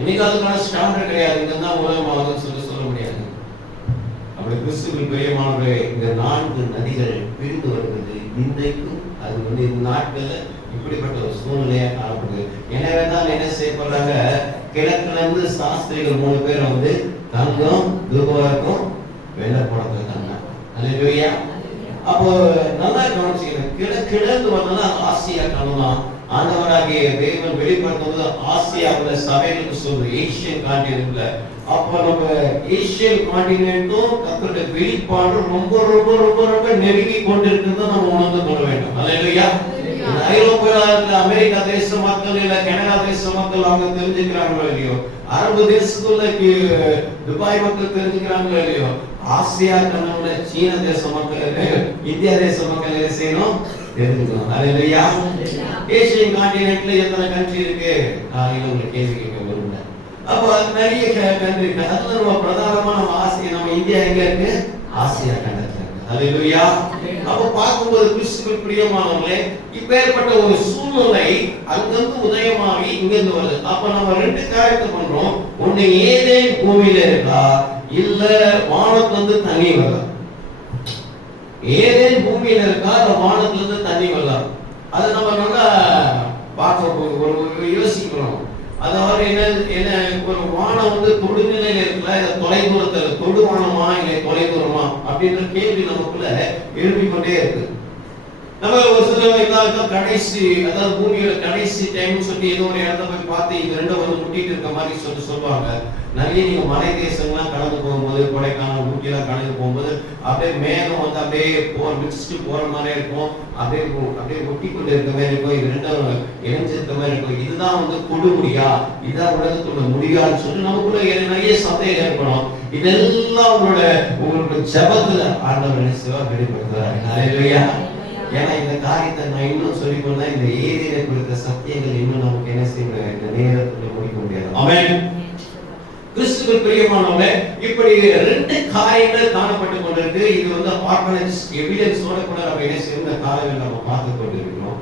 இன்னைக்கு அதுக்கான ஸ்டாண்டர்ட் கிடையாது. இங்கதான் உலகமாகுதுன்னு சொல்ல முடியாது. அப்படி கிறிஸ்துவின் பிரியமானவர்களே, இந்த 4 நதிகள் பிரிந்து வருகிறது. இன்றைக்கும் அது வந்து இந்த நாட்கள்ல இப்படிப்பட்ட ஒரு சூழ்நிலையா காணப்படுது. எனவே தான் என்ன செய்யப்படுறாங்க, கிழக்குல இருந்து சாஸ்திரிகள் 3 பேர் வந்து தங்கம், தூபவர்க்கம், வெள்ளை போடத்தை தங்கம். அல்லேலூயா. அப்போ நல்லா கவனிச்சுக்கிறேன். கிழக்கிழந்து வந்தா ஆசியா காணலாம். ஆண்டவராகிய தேவன் வெளிப்படுத்தும்போது ஆசியாவுல சபைகளுக்கு சொல்ற ஏசியன் கான்டினென்ட்ல, அப்ப நம்ம ஏசியன் கான்டினென்ட்டும் கர்த்தருடைய வெளிப்பாடு ரொம்ப ரொம்ப ரொம்ப ரொம்ப நெருங்கி கொண்டிருக்கிறத நம்ம உணர்ந்து கொள்ள வேண்டும். அல்லேலூயா. ஐரோப்பியாவில் அமெரிக்கா தேச மக்கள் இல்ல கனடா தேச மக்கள் அவங்க தெரிஞ்சுக்கிறாங்களோ இல்லையோ, அரபு தேசத்துல துபாய் மக்கள் தெரிஞ்சுக்கிறாங்களோ இல்லையோ, ஆசியா கண்டம்ல சீன தேச மக்கள், இந்தியா தேச மக்கள் என்ன செய்யணும், தெரிஞ்சுக்கணும். அல்லேலூயா. ஏசியன் கான்டினென்ட்ல எத்தனை கண்ட்ரி இருக்கு, காலையில உங்களுக்கு கேள்வி கேட்க வருங்க. அப்போ நிறைய கண்ட்ரி இருக்கு. அதுல நம்ம பிரதானமா நம்ம ஆசியா, நம்ம இந்தியா எங்க இருக்கு, ஆசியா கண்டத்துல இருக்கு. அல்லேலூயா. அப்ப பார்க்கும்போது கிறிஸ்துவுக்கு பிரியமானவர்களே, இப்பேற்பட்ட ஒரு சூழ்நிலை அங்கிருந்து உதயமாகி இங்கிருந்து வருது. அப்ப நம்ம 2 காரியத்தை பண்றோம். ஒண்ணு ஏதேன் பூமியில இருக்கா, இல்ல வானத்துல இருந்து தண்ணி வரல. ஏதேன் பூமியில இருக்கா, இல்ல வானத்துல இருந்து தண்ணி வரல. அது நம்ம நல்லா பார்க்க யோசிக்கணும். அதாவது என்ன ஒரு வானம் வந்து தொடுநிலையில இருக்குல்ல, இதை தொலைதூரத்தில் தொடுவானமா இல்லை தொலைதூரமா அப்படின்ற கேள்வி நமக்குள்ள எழுப்பிக்கொண்டே இருக்கு. நம்ம ஒரு சில இதான் கடைசி, அதாவது பூமியோட கடைசி டைம் சொல்லி ஏதோ ஒரு இடத்த போய் பார்த்து இது ரெண்டும் வந்து முட்டிட்டு இருக்க மாதிரி சொல்லுவாங்க. நிறைய நீங்க மலை தேசங்கள்லாம் கடந்து போகும்போது, கொடைக்கானல் ஊட்டியெல்லாம் கடந்து போகும்போது அப்படியே மேகம் வந்து அப்படியே மிக்ஸ்டு போற மாதிரி இருக்கும், அப்படியே ஒட்டி கொண்டு இருக்க மாதிரி இருக்கும், இது ரெண்டும் இணைஞ்சிருக்க மாதிரி இருக்கும். இதுதான் வந்து கொடுமுடியா, இதுதான் உலகத்தோட முடியான்னு சொல்லி நமக்குள்ள நிறைய சந்தேகம் இருக்கணும். இதெல்லாம் உங்களோட ஜபத்துல ஆண்டவர் சிவா வெளிப்படுத்துறாரு. ஹல்லேலூயா. ஏன்னா இந்த காரியத்தை நான் இன்னும் சொல்லிக்கொண்டா இந்த ஏரியில கொடுத்த சத்தியங்கள் இன்னும் நமக்கு என்ன செய்யணும், இந்த நேரத்துல முடிக்க முடியாது. ஆமென். கிறிஸ்துவுக்கு பிரியமானவர்களே, இப்படி ரெண்டு காரியங்கள் காணப்பட்டு கொண்டிருக்கு. இது வந்து ஆர்கனைஸ்ட் எவிடன்ஸோட கூட நம்ம என்ன செய்யணும், இந்த காரியங்கள் நம்ம பார்த்து கொண்டிருக்கிறோம்.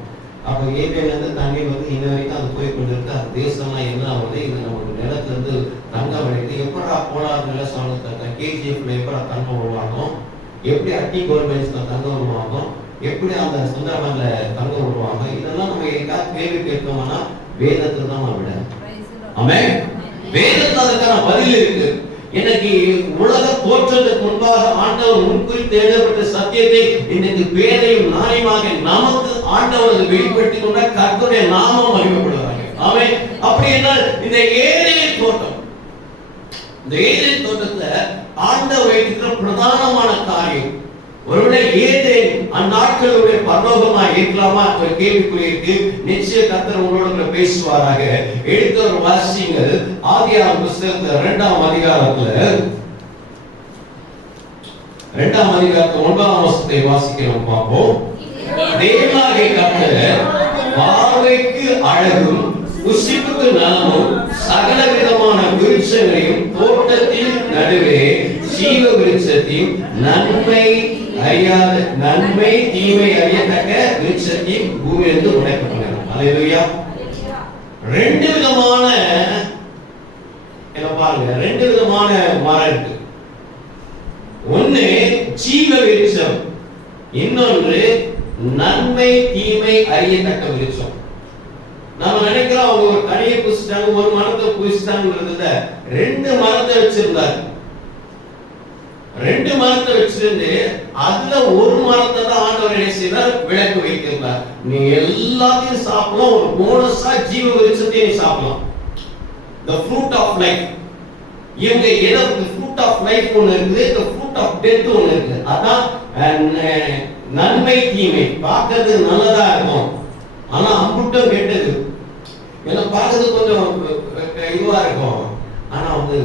அப்ப ஏரியில இருந்து தண்ணி வந்து இன்ன வரைக்கும் அது போய் கொண்டிருக்கு. அந்த தேசம்லாம் என்ன ஆகுது, இது நம்ம நிலத்துல இருந்து தங்க வழித்து எப்படா போலாதுல சொல்ல கேஜிஎஃப்ல எப்படா தங்கம் உருவாகும், எப்படி அட்டி கவர்மெண்ட்ஸ்ல தங்கம் உருவாகும், எப்படி அந்த சுந்தரமல்ல தங்கம் உருவாங்க, இதெல்லாம் நம்ம எங்காவது கேள்வி கேட்கோம்னா வேதத்துல தான் விட. ஆமென். வேதத்துல அதுக்கான பதில் இருக்கு. இன்னைக்கு உலக தோற்றத்துக்கு முன்பாக ஆண்டவர் முன்குறித்து எழுதப்பட்ட சத்தியத்தை இன்னைக்கு பேரையும் நாணயமாக நமக்கு ஆண்டவர் வெளிப்படுத்தி கொண்ட கர்த்தருடைய நாமம் மகிமைப்படுவாங்க. ஆமென். அப்படி என்றால் இந்த ஏதேன் தோட்டம், இந்த ஏதேன் தோட்டத்துல ஆண்டவர் வைத்திருக்கிற பிரதானமான காரியம், ஒருவேளை ஏதேன் அந்நாட்களுடைய பரலோகமா இருக்கலாமா ஒரு கேள்விக்குறி இருக்கு. நிச்சய கர்த்தர் உங்களோட பேசுவாராக. எழுத்தவர் வாசிங்கள் ஆதியாகம புத்தகத்துல 2ஆம் அதிகாரத்துல 9ஆம் வசனத்தை வாசிக்கிறோம், பார்ப்போம். தேவனாகிய கர்த்தர் பார்வைக்கு அழகும் புசிப்புக்கு நலமும் சகல விதமான விருட்சங்களையும் தோட்டத்தின் நடுவே ஜீவ விருட்சத்தையும் நன்மை தீமை அறியத்தக்க விருட்சத்தையும் பூமியிலிருந்து உடைக்கப்பட்டது. அல்லேலூயா. ரெண்டு விதமான பாருங்க, ரெண்டு விதமான மரம் இருக்கு. ஒன்னு ஜீவ விருட்சம், இன்னொன்று நன்மை தீமை அறியத்தக்க விருட்சம். நாம நினைக்கிறோம் அவங்க ஒரு கனியை புசிட்டாங்க, ஒரு மரத்தை புசிட்டாங்கிறதுல ரெண்டு மரத்தை வச்சிருந்தாரு. ரெண்டு மரத்தை வச்சிருந்து அதுல ஒரு மரத்தை தான் ஆண்டவர் என்ன செய்தார், விளக்கு வைத்திருந்தார். நீ எல்லாத்தையும் சாப்பிடலாம், ஒரு போனஸா ஜீவ விருட்சத்தையும் சாப்பிடலாம். the fruit of life. இவங்க ஏதோ fruit of life ஒன்னு இருக்குது, the fruit of death ஒன்னு இருக்கு. அதான் நன்மை தீமை. பார்க்கிறது நல்லதா இருக்கும், ஆனா அம்புட்டம் கெட்டது. ஏன்னா பார்க்கறது கொஞ்சம் இதுவா இருக்கும், ஆனா வந்து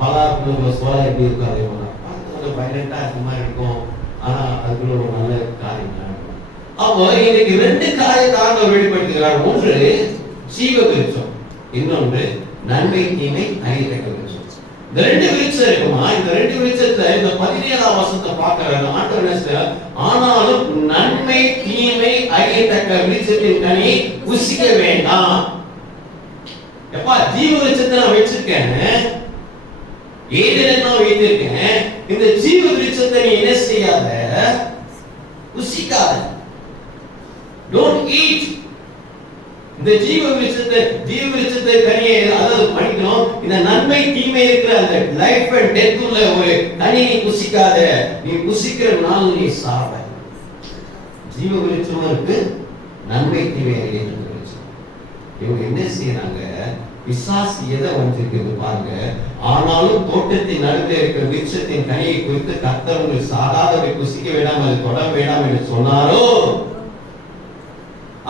பலாக்குள்ள சோளா எப்படி இருக்கும், அதே மாதிரி பார்க்க கொஞ்சம் வைலண்டா இருக்க மாதிரி இருக்கும், ஆனா அதுக்குள்ள ஒரு நல்ல காரியம் நடக்கும். அப்போ இன்னைக்கு ரெண்டு காரியத்தை வெளிப்படுத்துகிறார். ஒன்று ஜீவ விருட்சம், இன்னொன்று நன்மை தீமை அறியத்தக்க விருட்சம். இந்த ரெண்டு விருட்சம் இருக்குமா, இந்த ரெண்டு விருட்சத்தை இந்த 17ஆம் வசனத்தை பார்க்கிறாங்க. ஆண்டவர் என்ன சொல்றார், ஆனாலும் நன்மை தீமை அறியத்தக்க விருட்சத்தின் கனியை புசிக்க வேண்டாம். எப்பா ஜீவ விருட்சத்தை நான் வச்சிருக்கேன், ஏதேனை நான் வைத்திருக்கேன், இந்த ஜீவ விருட்சத்தை நீ என்ன செய்யாத, புசிக்காத. Don't eat. இந்த ஜீவ விருட்சத்தை கனியை அதாவது படிக்கணும். இந்த நன்மை தீமை இருக்கிற அந்த லைஃப் அண்ட் டெத் உள்ள ஒரு கனியை நீ புசிக்காத. நீ புசிக்கிற நாள் நீ சாவ. ஜீவ விருட்சம் இருக்கு, நன்மை தீமை அறியத்தக்க விருட்சம். இவங்க என்ன செய்யறாங்க, பிசாசு எதை வந்திருக்கிறது பாருங்க. ஆனாலும் தோட்டத்தின் நடுவே இருக்கிற விருட்சத்தின் கனியை குறித்து கர்த்தர் உங்கள் சாகாதவை புசிக்க வேண்டாம், அதை தொட வேண்டாம் என்று சொன்னாரோ,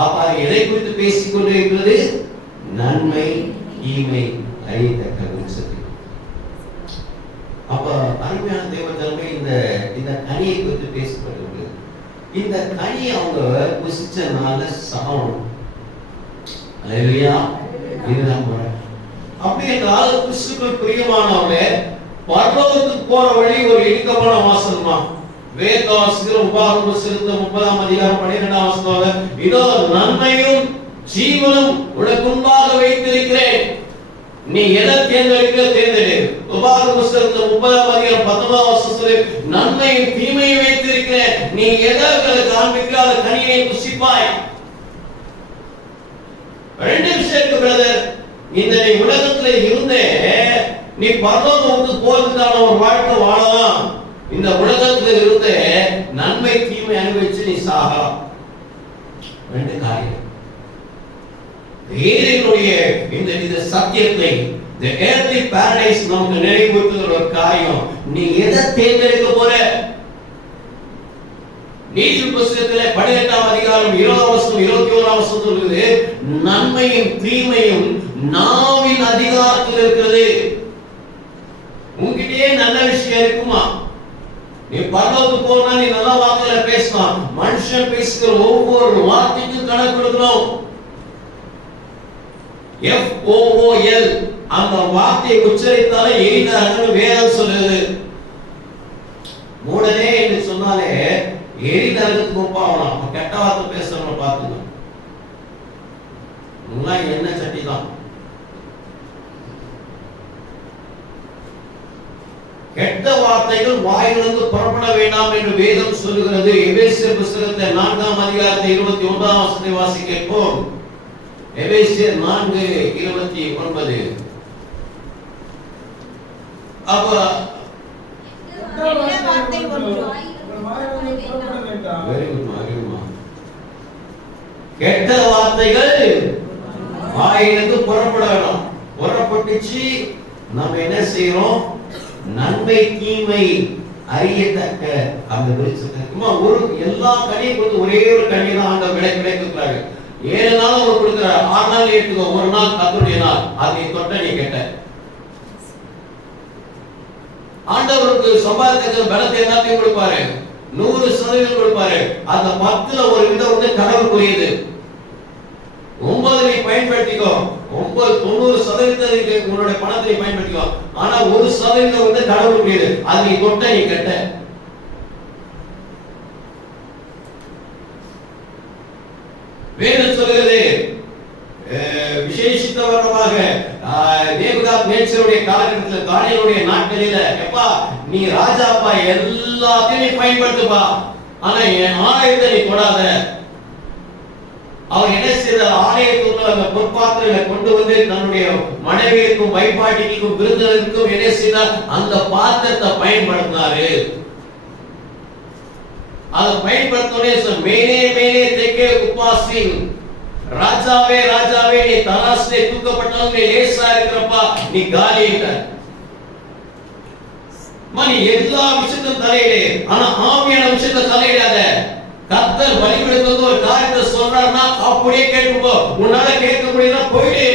அப்ப எதை குறித்து பேசிக் கொண்டிருக்கிறது, நன்மை தீமை அறியத்தக்க விருட்சத்தை. அப்ப அருமையான தேவதர்மே இந்த கனியை குறித்து பேசப்படுகிறது. இந்த கனியை அவங்க புசிச்சனால சாவணும். அல்லேலூயா. இதுதான் முறை. அப்படி என்றால் கிறிஸ்துவுக்குள் பிரியமானவர்களே, பரலோகத்துக்கு போற வழி ஒரு இடுக்கமான வாசல்மா. வேதவாசிகள் உபாகம புத்தகம் 30ஆம் அதிகாரம் 12ஆம் வசனம், இதோ நன்மையும் ஜீவனும் உனக்கு முன்பாக வைத்திருக்கிறேன், நீ எதை தேர்ந்தெடு. உபாகம புத்தகம் 30ஆம் அதிகாரம் 19ஆம் வசனத்தில் நன்மையும் தீமையும் வைத்திருக்கிறேன், நீ எதை காண்பிக்காத கனியை புசிப்பாய். ரெண்டு விஷயம் பிரதர், இந்த நீ உலகத்துல இருந்தே நீ பரலோகத்துக்கு போறதுக்கான ஒரு வாழ்க்கை வாழலாம். இந்த உலகத்துல இருந்தே நன்மை நன்மை தீமை அனுபவிச்சு நீ சாகலாம். ரெண்டு காரியம். ஏதேனுடைய இந்த சத்தியத்தை the earthly paradise நமக்கு நினைவூட்டுகிற ஒரு காரியம். நீ எதை தேர்ந்தெடுக்க போற? நீதி புஸ்தகத்திலே 18ஆம் அதிகாரம் 20ஆம் வசனம் 21ஆம் வசனம் சொல்லுது, நன்மையும் தீமையும் நாவின் அதிகாரத்தில் இருக்கிறது. உன்கிட்டயே நல்ல விஷயம் இருக்குமா? நீ பரலோகத்துக்கு போனா நீ நல்ல வார்த்தையில பேசலாம். மனுஷன் பேசுகிற ஒவ்வொரு வார்த்தைக்கும் கணக்கு கொடுக்கணும். FOOL அந்த வார்த்தையை உச்சரித்தாலே எரிந்தார்கள் வேதம் சொல்லுது. மூடனே என்று சொன்னாலே எரிந்தார்களுக்கு ஒப்பாகணும். கெட்ட வார்த்தை பேசுறவங்க பார்த்துங்க, என்ன சட்டி தான். கெட்ட வார்த்தைகள் வாயிலிருந்து புறப்பட வேண்டாம் என்று வேதம் சொல்லுகிறது. எபேசியர் புத்தகத்தை 4ஆம் அதிகாரத்தை 21ஆம் வசனத்தை வாசி கேட்போம். எபேசியர் 4:29. அப்ப கெட்ட வார்த்தைகள் வாயிலிருந்து புறப்பட வேண்டாம். புறப்பட்டுச்சு, நம்ம என்ன செய்யறோம்? நன்மை தீமை அறியத்தக்க அந்த விருட்சத்துக்கு ஒரு எல்லா கனியும் கொடுத்து ஒரே ஒரு கனி தான் ஆண்டவர் விளைவிக்கிறாங்க. 7 நாள் அவர் கொடுக்கிறார். 6 நாள் எடுத்துக்கோ, ஒரு நாள் கர்த்தருடைய நாள். அதை தொட்ட நீ கெட்ட. ஆண்டவருக்கு சம்பாதிக்கிற பலத்தை எல்லாத்தையும் கொடுப்பாரு, 100% கொடுப்பாரு. அந்த 10ல ஒரு விதம் வந்து கடவுளுக்குரியது. 9 நீ பயன்படுத்திக்கோ, 90% உன்னுடைய பணத்தை நீ பயன்படுத்திக்கோ. ஆனா 1% வந்து கடவுளுக்குரியது. அது நீ தொட்ட நீ கெட்ட. வேதம் சொல்கிறது விசேஷித்தவரமாக தேவதாத் நேச்சருடைய காலகட்டத்தில் தானியேலுடைய நாட்களில, எப்பா நீ ராஜாப்பா, எல்லாத்தையும் நீ பயன்படுத்துப்பா, ஆனா என் ஆலயத்தை நீ தொடாத. அவர் என்ன செய்தார்? ஆலயத்துக்குள்ள அந்த பொற்பாத்திரங்களை கொண்டு வந்து தன்னுடைய மனைவிக்கும் வைப்பாட்டிக்கும் விருந்தினருக்கும் என்ன செய்தார்? அந்த பாத்திரத்தை பயன்படுத்தினாரு. அதை பயன்படுத்தவே மேலே மேலே தெக்கே உபாசின், ராஜாவே ராஜாவே நீ தராசிலே தூக்கப்பட்டவங்க லேசா இருக்கிறப்பா, நீ காலியிட்ட. நீ எல்லா விஷயத்தையும் தலையிலே, ஆனா ஆவியான விஷயத்தை தலையிடாத. கர்த்தர் வழிபடுத்துவது ஒரு காரியத்தை சொல்றாருன்னா அப்படியே கேட்டுப்போ. உன்னால கேட்க முடியும்னா போயிடு.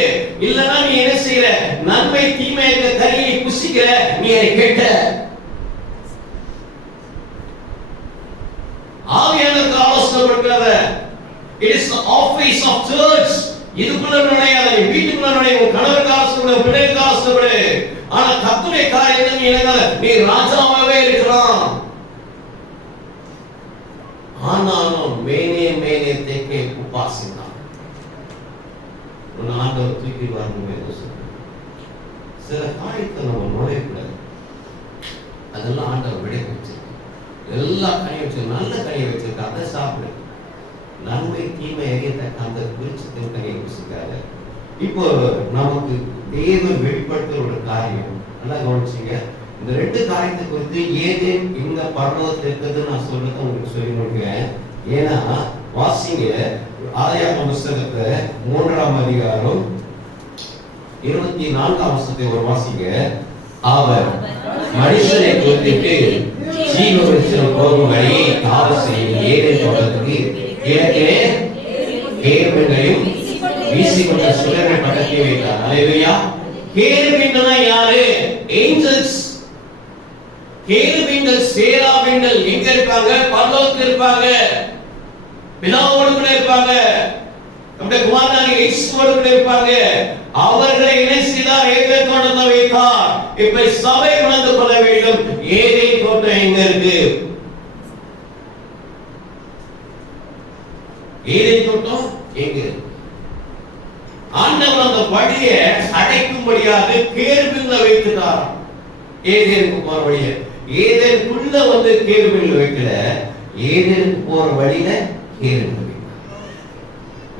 இல்லன்னா நீ என்ன செய்யற? நன்மை தீமையை கனியை புசிக்கிற, நீ அதை கேட்ட. ஆவியானவருக்கு ஆலோசனை கொடுக்கிறத. It is the office of church. இதுக்குள்ள நுழையாத, நீ வீட்டுக்குள்ள நுழைய. உன் கணவருக்கு ஆலோசனை கொடு, பிள்ளைக்கு ஆலோசனை கொடு. ஆனா கர்த்தருடைய காரியத்தை நீ என்ன? நீ ராஜாவாகவே இருக்கலாம். ஆனாலும் மேலே மேலே தெக்கே உபாசினான். உன் ஆண்டவர் தூக்கி வரணும். சில காரியத்தை நம்ம நுழையக்கூடாது. அதெல்லாம் ஆண்டவர் விடை வச்சிருக்க. எல்லா கனியும் வச்சிருக்க, நல்ல கனியை வச்சிருக்க, அதை சாப்பிடு. நன்மை தீமை அறியத்தக்க அந்த விருட்சத்தின் கனியை புசிக்காத. இப்போ நமக்கு தேவன் வெளிப்படுத்துற ஒரு காரியம் நல்லா கவனிச்சீங்க. இந்த 2 காரியத்தை குறித்து ஏதேன் இந்த பரலோகத்தில் இருக்கிறது நான் சொல்றதை உங்களுக்கு சொல்லி கொடுக்கிறேன். ஏன்னா வாசிங்க, ஆதியாகம புத்தகத்தை 3ஆம் அதிகாரம் 24ஆம் வசனத்தை ஒரு வாசிங்க. அவர் மனுஷனை குறித்து ஜீவவிருட்சம் போகும் வழியை காவல் செய்யும் ஏதேன் தோட்டத்துக்கு கிழக்கிலே கேருபீன்களையும் வீசிக்கொண்ட சுடரை பட்டத்தை வைத்தார். அல்லேலூயா. கேருபீன்கள் யாரு? ஏஞ்சல்ஸ். கேருபீன்கள் சேராபீன்கள் எங்க இருப்பாங்க? பரலோகத்தில் இருப்பாங்க. பிதாவோடு கூட இருப்பாங்க. நம்முடைய குமாரனாகிய இயேசுவோடு கூட இருப்பாங்க. அவர்களை என்ன செய்தார்? ஏதேன் தோட்டத்தை வைத்தார். இப்ப சபை உணர்ந்து கொள்ள வேண்டும், ஏதேன் தோட்டம் எங்க இருக்கு? ஏதேன் தோட்டம் எங்க இருக்கு? ஆண்டவர் அந்த வழியை அடைக்கும்படியாக கேருபீன்களை வைத்துட்டார். ஏதேனுக்கு போற வழியை ஏதேனுக்குள்ள வந்து கேருபீன்களை வைக்கல, ஏதேனுக்கு போற வழியில கேருபீன்கள்.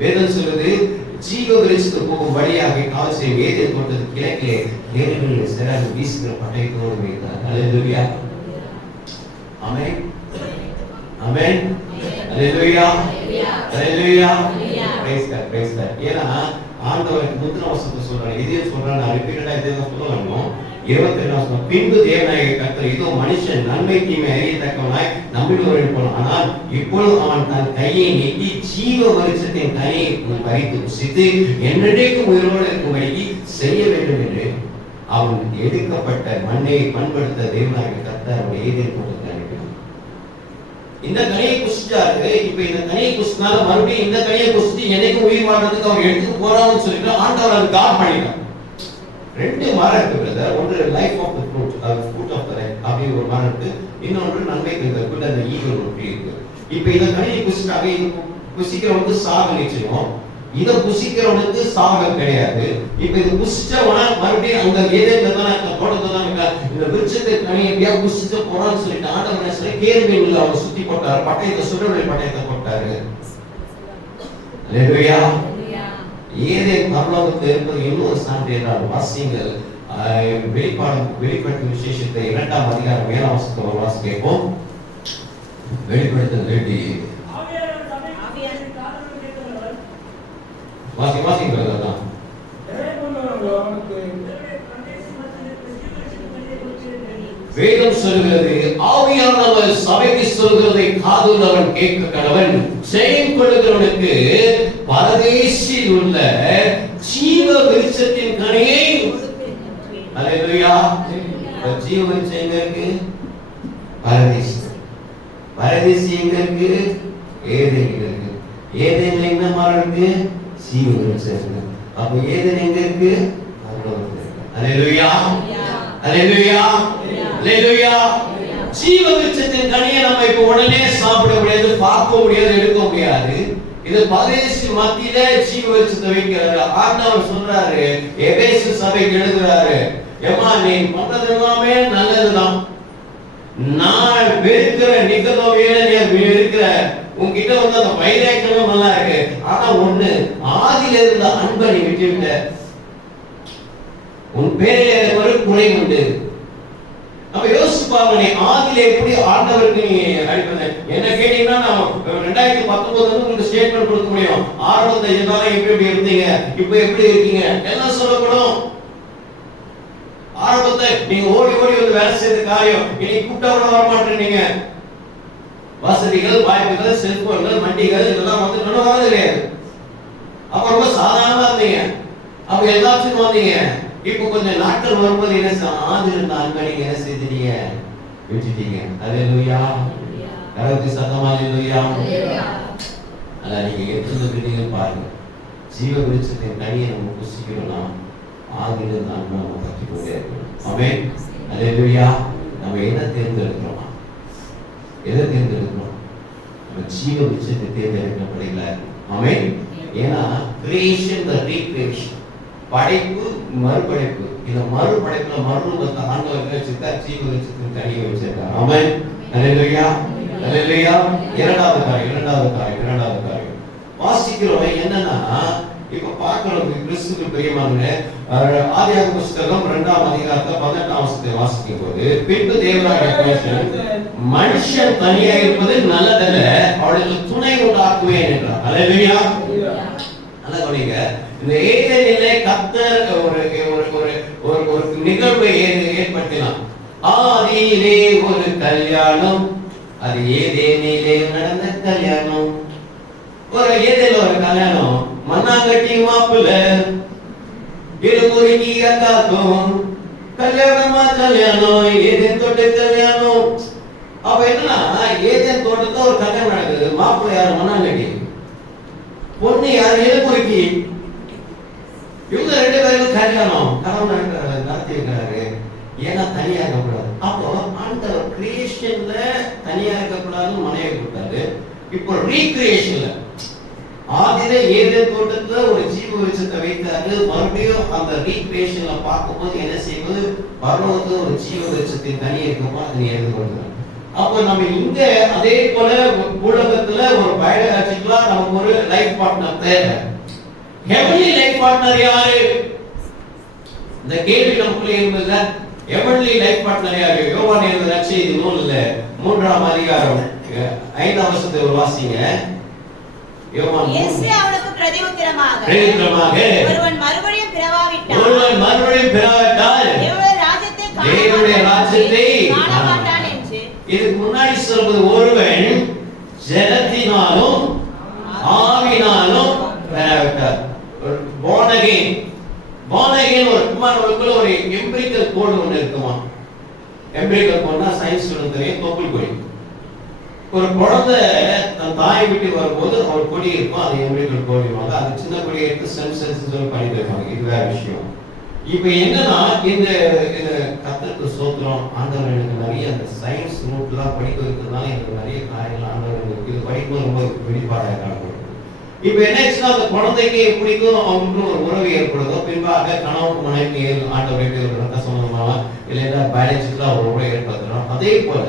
வேதம் சொல்லுது, ஜீவ விருட்சத்துக்கு போகும் வழியாக காவல் செய்யும் ஏதேன் தோட்டத்துக்கு கிழக்கிலே கேருபீன்கள் சிறகு வீசுகிற பட்டயத்தோடு வைத்தார். அல்லேலூயா. ஆமென். ஆமென். ஹalleluya, ஹalleluya, praise God, praise God. ஏன்னா ஆண்டவர் முந்தின வசனத்தை சொல்றாரு, இதையே சொல்றாரு, நான் ரிப்பீட்டடா இதை தான் சொல்லணும். 22 வசனம், பின்பு தேவனாகிய கர்த்தர் இதோ மனுஷன் நன்மை தீமை அறியத்தக்கவனாய் நம்மில் இருப்பான், ஆனால் இப்பொழுது அவன் தன் கையை நீட்டி ஜீவ விருட்சத்தின் கனியை பறித்து புசித்து என்றென்றைக்கும் உயிரோடு இருக்கும்படி செய்ய வேண்டும் என்று அவன் எடுக்கப்பட்ட மண்ணை பண்படுத்த தேவனாகிய கர்த்தர் அவனை ஏதேன் தோட்டத்தில் அனுப்பினார். இந்த கனியை புசிச்சாரு. இப்ப இந்த கனியை புசினால மறுபடியும் இந்த கனியை புசிச்சு என்னைக்கும் உயிர் வாழ்றதுக்கு அவர் எடுத்து போறான்னு சொல்லிட்டு ஆண்டவர் அது காட் பண்ணிட்டார். ரெண்டு மரம் இருக்கு பிரதர். ஒன்று லைஃப் ஆஃப் தி ஃப்ரூட், அது ஃப்ரூட் ஆஃப் தி லைஃப் அப்படி ஒரு மரம் இருக்கு. இன்னொன்று நன்மை தரும் அந்த ஈகிள் ஒரு ட்ரீ இருக்கு. இப்போ இந்த கனியை புசிச்சாக இது புசிக்கிறவனுக்கு சாகு நிச்சயம், இதை புசிக்கிறவனுக்கு சாகம் கிடையாது. இப்போ இது புசிச்சவன மறுபடியும் அங்க ஏதேன்ல தான் தோட்டத்துல தான் இருக்கா, இந்த விருட்சத்தை கனி எப்படியா புசிச்ச போறான்னு சொல்லிட்டு ஆண்டவர் என்ன சொல்ல கேள்வியில் அவர் சுத்தி போட்டாரு, பட்டயத்தை சுடலை பட்டயத்தை போட்டாரு. அல்லேலூயா. ஏதேன் பரலோகத்தில் இருப்பது இன்னொரு சான்று என்றால் வாசிங்கள். வெளிப்படுத்த விசேஷத்தை 2ஆம் அதிகாரம் 7ஆம் வசனத்தை வாசி கேட்போம். வெளிப்படுத்தல் வேண்டி வாசிங்க. வேதம் சொல்கிறது, ஆவியானவர் சபைக்கு சொல்கிறதை காதுள்ளவன் கேட்க கடவன், செய்யும் கொள்ளுகிறவனுக்கு பரதேசில் உள்ள ஜீவ விருட்சத்தின் கனியை. அல்லேலூயா. ஜீவ விருட்சம் எங்க இருக்கு? பரதேசி. பரதேசி எங்க இருக்கு? ஏதேன் இருக்கு. ஏதேன்ல என்ன மரம் இருக்கு? ஜீவ விருட்சம் இருக்கு. அப்ப ஏதேன் எங்க இருக்கு? பரலோகத்துல இருக்கு. அல்லேலூயா, அல்லேலூயா, அல்லேலூயா. ஜீவ விருட்சத்தின் கனியை நம்ம இப்ப உடனே சாப்பிட முடியாது, பார்க்க முடியாது, எடுக்க முடியாது. இது பரதேசி மத்தியில ஜீவ விருட்சத்தை வைக்கிறாரு. ஆண்டவர் சொல்றாரு, எபேசு சபைக்கு எழுதுறாரு, ஏம்மா நீ பண்றது எல்லாமே நல்லதுதான், நான் வெறுக்கிற நிக்கதோவியல நீ இருக்கிற உன்கிட்ட வந்து அந்த வைராக்கியம் நல்லா இருக்கு, ஆனா ஒண்ணு ஆதியில இருந்த அன்பை நீ விட்டுவிட்ட, உன் பேரில் ஒரு குறை உண்டு. நம்ம யோசிச்சு பாருங்க, நீ ஆதியில எப்படி ஆண்டவருக்கு நீ அடிப்பது. என்ன கேட்டீங்கன்னா நான் 2019 உங்களுக்கு ஸ்டேட்மெண்ட் கொடுக்க முடியும். ஆரம்பத்துல எல்லாரும் எப்படி இருந்தீங்க, இப்ப எப்படி இருக்கீங்க எல்லாம் சொல்லப்படும். ஆரம்பத்தை நீங்க ஓடி ஓடி வந்து வேலை செய்த காரியம் இனி கூட்டோட வர மாட்டேங்க. வசதிகள், வாய்ப்புகள், செல்போன்கள், வண்டிகள் இதெல்லாம் வந்து இன்னும் வரது கிடையாது. அப்ப ரொம்ப சாதாரணமா இருந்தீங்க, அப்ப எல்லாத்தையும் வந்தீங்க. இப்போ கொஞ்சம் நாட்கள் வரும்போது என்ன ஆதிருந்த அன்பை நீங்க என்ன செய்தீங்க? விட்டுட்டீங்க. அல்லேலூயா. கரத்து சத்தமா அல்லேலூயா. அத நீங்க எடுத்துக்கிட்டீங்க பாருங்க. ஜீவ விருட்சத்தின் கனியை நம்ம புசிக்கிறோம்னா ஆதிருந்த அன்பை நம்ம கற்றுக்கொண்டே இருக்கணும். ஆமென். அல்லேலூயா. நம்ம எதை தேர்ந்தெடுக்கிறோம்? எதை தேர்ந்தெடுக்கிறோம்? நம்ம ஜீவ விருட்சத்தை தேர்ந்தெடுக்கப்படல. ஆமென். ஏன்னா கிரியேஷன் தி ரீகிரியேஷன், படைப்பு மறுபடைப்பு. இந்த மறுபடைப்புல மறுரூபத்தை ஆண்டவர் வச்சிருக்கார், ஜீவ விருட்சத்தின் கனியை வச்சிருக்கார். ஆமென். அல்லேலூயா, அல்லேலூயா. இரண்டாவது காரியம் வாசிக்கிறோம் என்னன்னா, இப்ப பார்க்கிறோம் கிறிஸ்துவுக்கு பிரியமானவர்களே, ஆதியாகம புத்தகம் 2ஆம் அதிகாரத்தை 18ஆம் வசனத்தை வாசிக்கும் போது, பின்பு தேவனாகிய மனுஷன் தனியா இருப்பது நல்லதல்ல, அவளுக்கு துணை உண்டாக்குவேன் என்றார். அல்லேலூயா. நல்லா கவனிங்க. இந்த ஏதேனிலே கர்த்தர் ஒரு நிகழ்வை ஏற்படுத்தினார். ஆதியிலே ஒரு கல்யாணம், அது ஏதேனிலே நடந்த கல்யாணம். ஒரு ஏதேல ஒரு கல்யாணம், மண்ணாங்கட்டி மாப்பிள்ள இருமுறைக்கு அக்காக்கும் கல்யாணமா கல்யாணம், ஏதேன் தோட்ட கல்யாணம். அப்ப என்னன்னா ஏதேன் தோட்டத்துல ஒரு கல்யாணம் நடக்குது. மாப்பிள்ள யாரு? மண்ணாங்கட்டி. பொண்ணு யாரு? இருமுறைக்கு. இவங்க ரெண்டு பேரும் கல்யாணம் கணவன் நடத்தி இருக்கிறாரு. ஏன்னா தனியா இருக்கக்கூடாது. அப்போ அந்த கிரியேஷன்ல தனியா இருக்கக்கூடாதுன்னு மனைவி கொடுத்தாரு. இப்போ ரீகிரியேஷன்ல ஆதியில ஏதேன் தோட்டத்துல ஒரு ஜீவ விருட்சத்தை வைத்தாரு. மறுபடியும் அந்த ரீகிரியேஷன்ல பார்க்கும்போது என்ன செய்வது? பரலோகத்துல ஒரு ஜீவ விருட்சத்தின் தனியா இருக்குமா அதை எழுதி கொடுத்தாரு. அப்போ நம்ம இங்க அதே போல உலகத்துல ஒரு பயோலஜிக்கலா நமக்கு ஒரு லைஃப் பார்ட்னர் தேவை. ஹெவன்லி லைஃப் பார்ட்னர் யாரு? இந்த கேள்வி நமக்குள்ள இருந்ததுல ஹெவன்லி லைஃப் பார்ட்னர் யாரு? யோவான் எழுதின நற்செய்தி நூல்ல 3ஆம் அதிகாரம் 5ஆம் வசனத்தை ஒரு வாசிங்க. யோவான் இயேசு அவனுக்கு பிரதியுத்தரமாக ஒருவன் மறுபடியும் பிறவாவிட்டால் தேவனுடைய ராஜ்யத்தை காண மாட்டான் என்று. இதுக்கு முன்னாடி சொல்வது ஒருவன் ஜலத்தினாலும் ஆவினாலும் பெறாவிட்டார். born again ஒரு எம்பிரிக்கல் கோடு ஒன்று இருக்குமா? எம்பிரிக்கல் கோட்னா சயின்ஸ் ஸ்டூடெண்ட் தெரியும், தொப்புள் கொடி. ஒரு குழந்தை தன் தாயை விட்டு வரும்போது ஒரு கொடி இருக்கும், அது எம்பிரிக்கல் கோடிவாங்க. அது சின்ன கொடியை எடுத்து சென்ஸ் பண்ணிட்டு இருப்பாங்க. இது வேற விஷயம். இப்ப என்னன்னா இந்த கத்தருக்கு சோத்திரம், ஆண்டவர் எனக்கு நிறைய அந்த சயின்ஸ் நோட்லாம் படிக்க வைக்கிறதுனால எனக்கு நிறைய காரியங்கள் ஆண்டவர் இது படிக்கும்போது ரொம்ப வெளிப்பாடாக இருக்காங்க. இப்ப என்னாச்சுன்னா அந்த குழந்தைக்கு எப்படிக்கும் அவங்களுக்கு ஒரு உறவு ஏற்படுதோ, பின்பாக கணவனுக்கு மனைவி ஆண்டவரை ரத்த சம்பந்தமாக இல்லைன்னா பயாலஜிக்கலா ஒரு உறவு ஏற்படுத்துறோம். அதே போல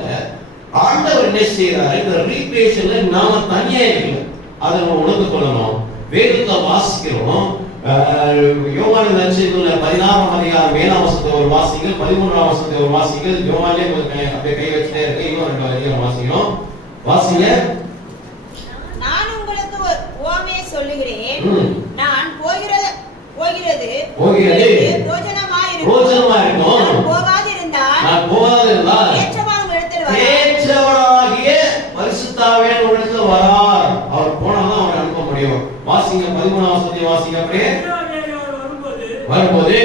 ஆண்டவர் என்ன செய்யறாரு, இந்த ரீக்ரியேஷன்ல நாம தனியா இல்லை, அதை நம்ம உணர்ந்து கொள்ளணும். வேதத்தை வாசிக்கிறோம். யோவான் நற்செய்தியில 16ஆம் அதிகாரம் 7ஆம் வசனத்தை ஒரு வாசிங்கள், 13ஆம் வசனத்தை ஒரு வாசிங்கள். யோவானே அப்படியே கை வச்சுட்டே இருக்கு. இன்னும் 2 அதிகாரம் வாசிக்கிறோம். வாசிங்க. நான் உங்களுக்கு ஒரு உவமையை சொல்லுகிறேன். நான் போகிறது போஜனமாய் இருக்கும். நான் போகாதிருந்தால் ஏற்றவராகிய பரிசுத்தாவியானவர் உங்களிடத்தில் வரார். அவர் போனாதான் அவரை அனுப்ப முடியும். வாசிங்க 13ஆம் வசனத்தை வாசிங்க. அப்படியே வரும்போது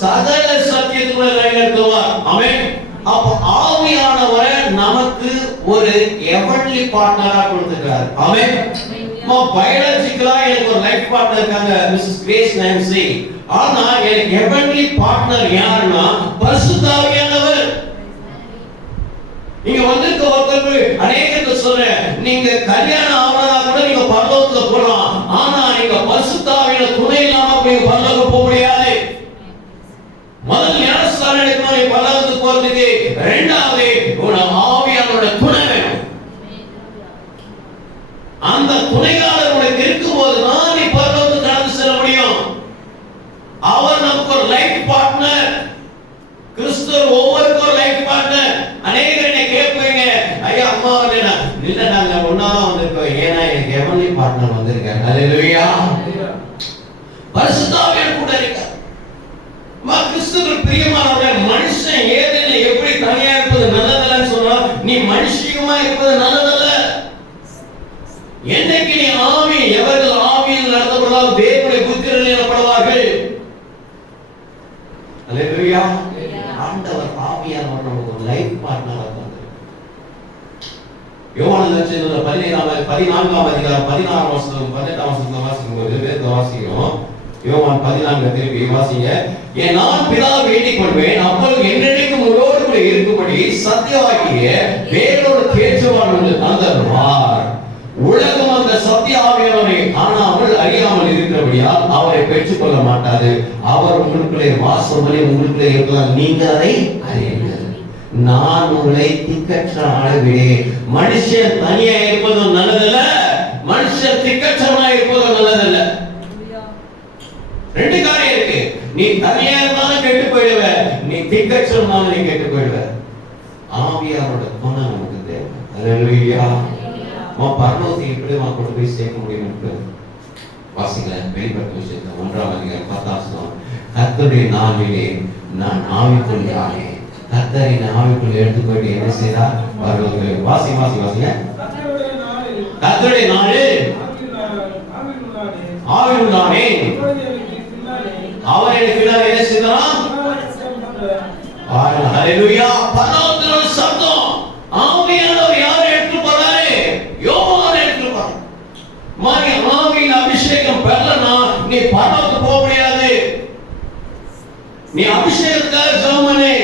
சகல சத்தியத்துக்குள்ள நடத்துவார். ஆமென். அப்ப ஆவியானவரை நமக்கு ஒரு எவன்லி பார்ட்னரா கொடுத்திருக்கார். ஆமென். பயாலஜிக்கலா எனக்கு ஒரு லைஃப் பார்ட்னர் இருக்காங்க, மிஸ்ஸஸ் கிரேஸ் நான்சி. ஆனா எனக்கு எவன்லி பார்ட்னர் யாருன்னா பரிசுத்த ஆவியானவர். நீங்க வந்திருக்க ஒருத்தருக்கு அநேகருக்கு சொல்றேன், நீங்க கல்யாணம் ஆவறதா கூட நீங்க பரலோகத்துல போகலாம். ஆனா நீங்க பரிசுத்த ஆவியான துணை இல்லாம நீங்க பரலோகம் போக முடியாது. முதல் ஞானஸ்நானம் எடுக்கணும் நீ பரலோகத்துக்கு போறதுக்கு. இரண்டாவது உன் ஆவியானவரோட துணை வேணும். அந்த துணையாளர் உனக்கு இருக்கும்போது தான் நீ பரலோகத்துக்கு கடந்து செல்ல முடியும். அவர் நமக்கு ஒரு லைஃப் பார்ட்னர். கிறிஸ்துவர் ஒவ்வொருக்கும் ஒரு லைஃப் பார்ட்னர். அநேகர் என்னை கேட்பீங்க, ஐயா அம்மா வரல, இல்ல நாங்க ஒன்னாதான் வந்திருக்கோம். ஏன்னா எனக்கு எவன்லி பார்ட்னர் வந்திருக்காரு. ஹல்லேலூயா. பரிசுத்த ஆவியானவர் கூட இருக்கார். கிறிஸ்துவுக்கு பிரியமானவர்களே, மனுஷன் ஏதேனும் எப்படி தனியா இருப்பது நல்லதல்லன்னு சொன்னா, நீ மனுஷியமா இருப்பது நல்லதல்ல. என்னைக்கு நீ ஆவி, எவர்கள் ஆவியில் நடத்தப்படுவார்கள் தேவனுடைய புத்திரர்கள் எனப்படுவார்கள். ஹல்லேலூயா. ஆண்டவர் ஆவியானவர் நமக்கு ஒரு லைஃப் பார்ட்னரா தந்தார். யோவான் நற்செய்தியில 14ஆம் அதிகாரம் 16ஆம் வசனம் 18ஆம் வசனத்தை வாசிக்கும்போது வேத வாசிக்கிறோம். யோவான் 14 திருப்பி வாசிங்க. நான் பிதாவை வேண்டிக் கொள்வேன், அப்பொழுது என்னென்னைக்கும் உங்களோடு கூட இருக்கும்படி சத்தியவாகிய வேறொரு தேற்றவான் ஒன்று தந்தருவார். உலகம் அந்த சத்திய ஆவியானவரை காணாமல் அறியாமல் இருக்கிறபடியால் அவரை பெற்றுக் கொள்ள மாட்டாது. அவர் உங்களுக்குள்ளே வாசம் பண்ணி உங்களுக்குள்ளே இருக்கலாம், நீங்க அதை அறியுங்கள். நான் உங்களை திக்கற்ற ஆளவிடேன். மனுஷன் தனியா இருப்பதும் நல்லதல்ல, மனுஷன் திக்கற்றவனா இருப்பதும் நல்லதல்ல. ரெண்டு காரியம் இருக்கு. நீ தனியா இருந்தாலும் கெட்டு போயிடுவ, நீ திக்கற்றவனாலும் நீ கெட்டு போயிடுவ. ஆவியாரோட துணை நமக்கு தேவை. ஹல்லேலூயா. பரலோகத்தை எப்படி கொண்டு போய் சேர்க்க முடியும் என்று வாசிங்க. வெளிப்படுத்த விஷயத்தை 1ஆம் அதிகாரம் 10ஆம் வசனம். கர்த்தருடைய நாளிலே நான் ஆவிக்குள் ஆனேன். கர்த்தரின் ஆவிக்குள் எடுத்துக்கொண்டு என்ன செய்தார்? பரலோகத்தில் வாசிங்க. கர்த்தருடைய நாளில் ஆவிக்குள் ஆனேன். அவர் எனக்கு என்ன செய்தார்? ஹல்லேலூயா. பரலோகத்தில் ஒரு சத்தம். ஆவியானவர் யார் எடுத்து போறாரு? யோவான் எடுத்து போறார். ஆவியின் அபிஷேகம் பெறலனா நீ பரலோகத்துக்கு போக முடியாது. நீ அபிஷேகத்துக்காக ஜெபம் பண்ணு.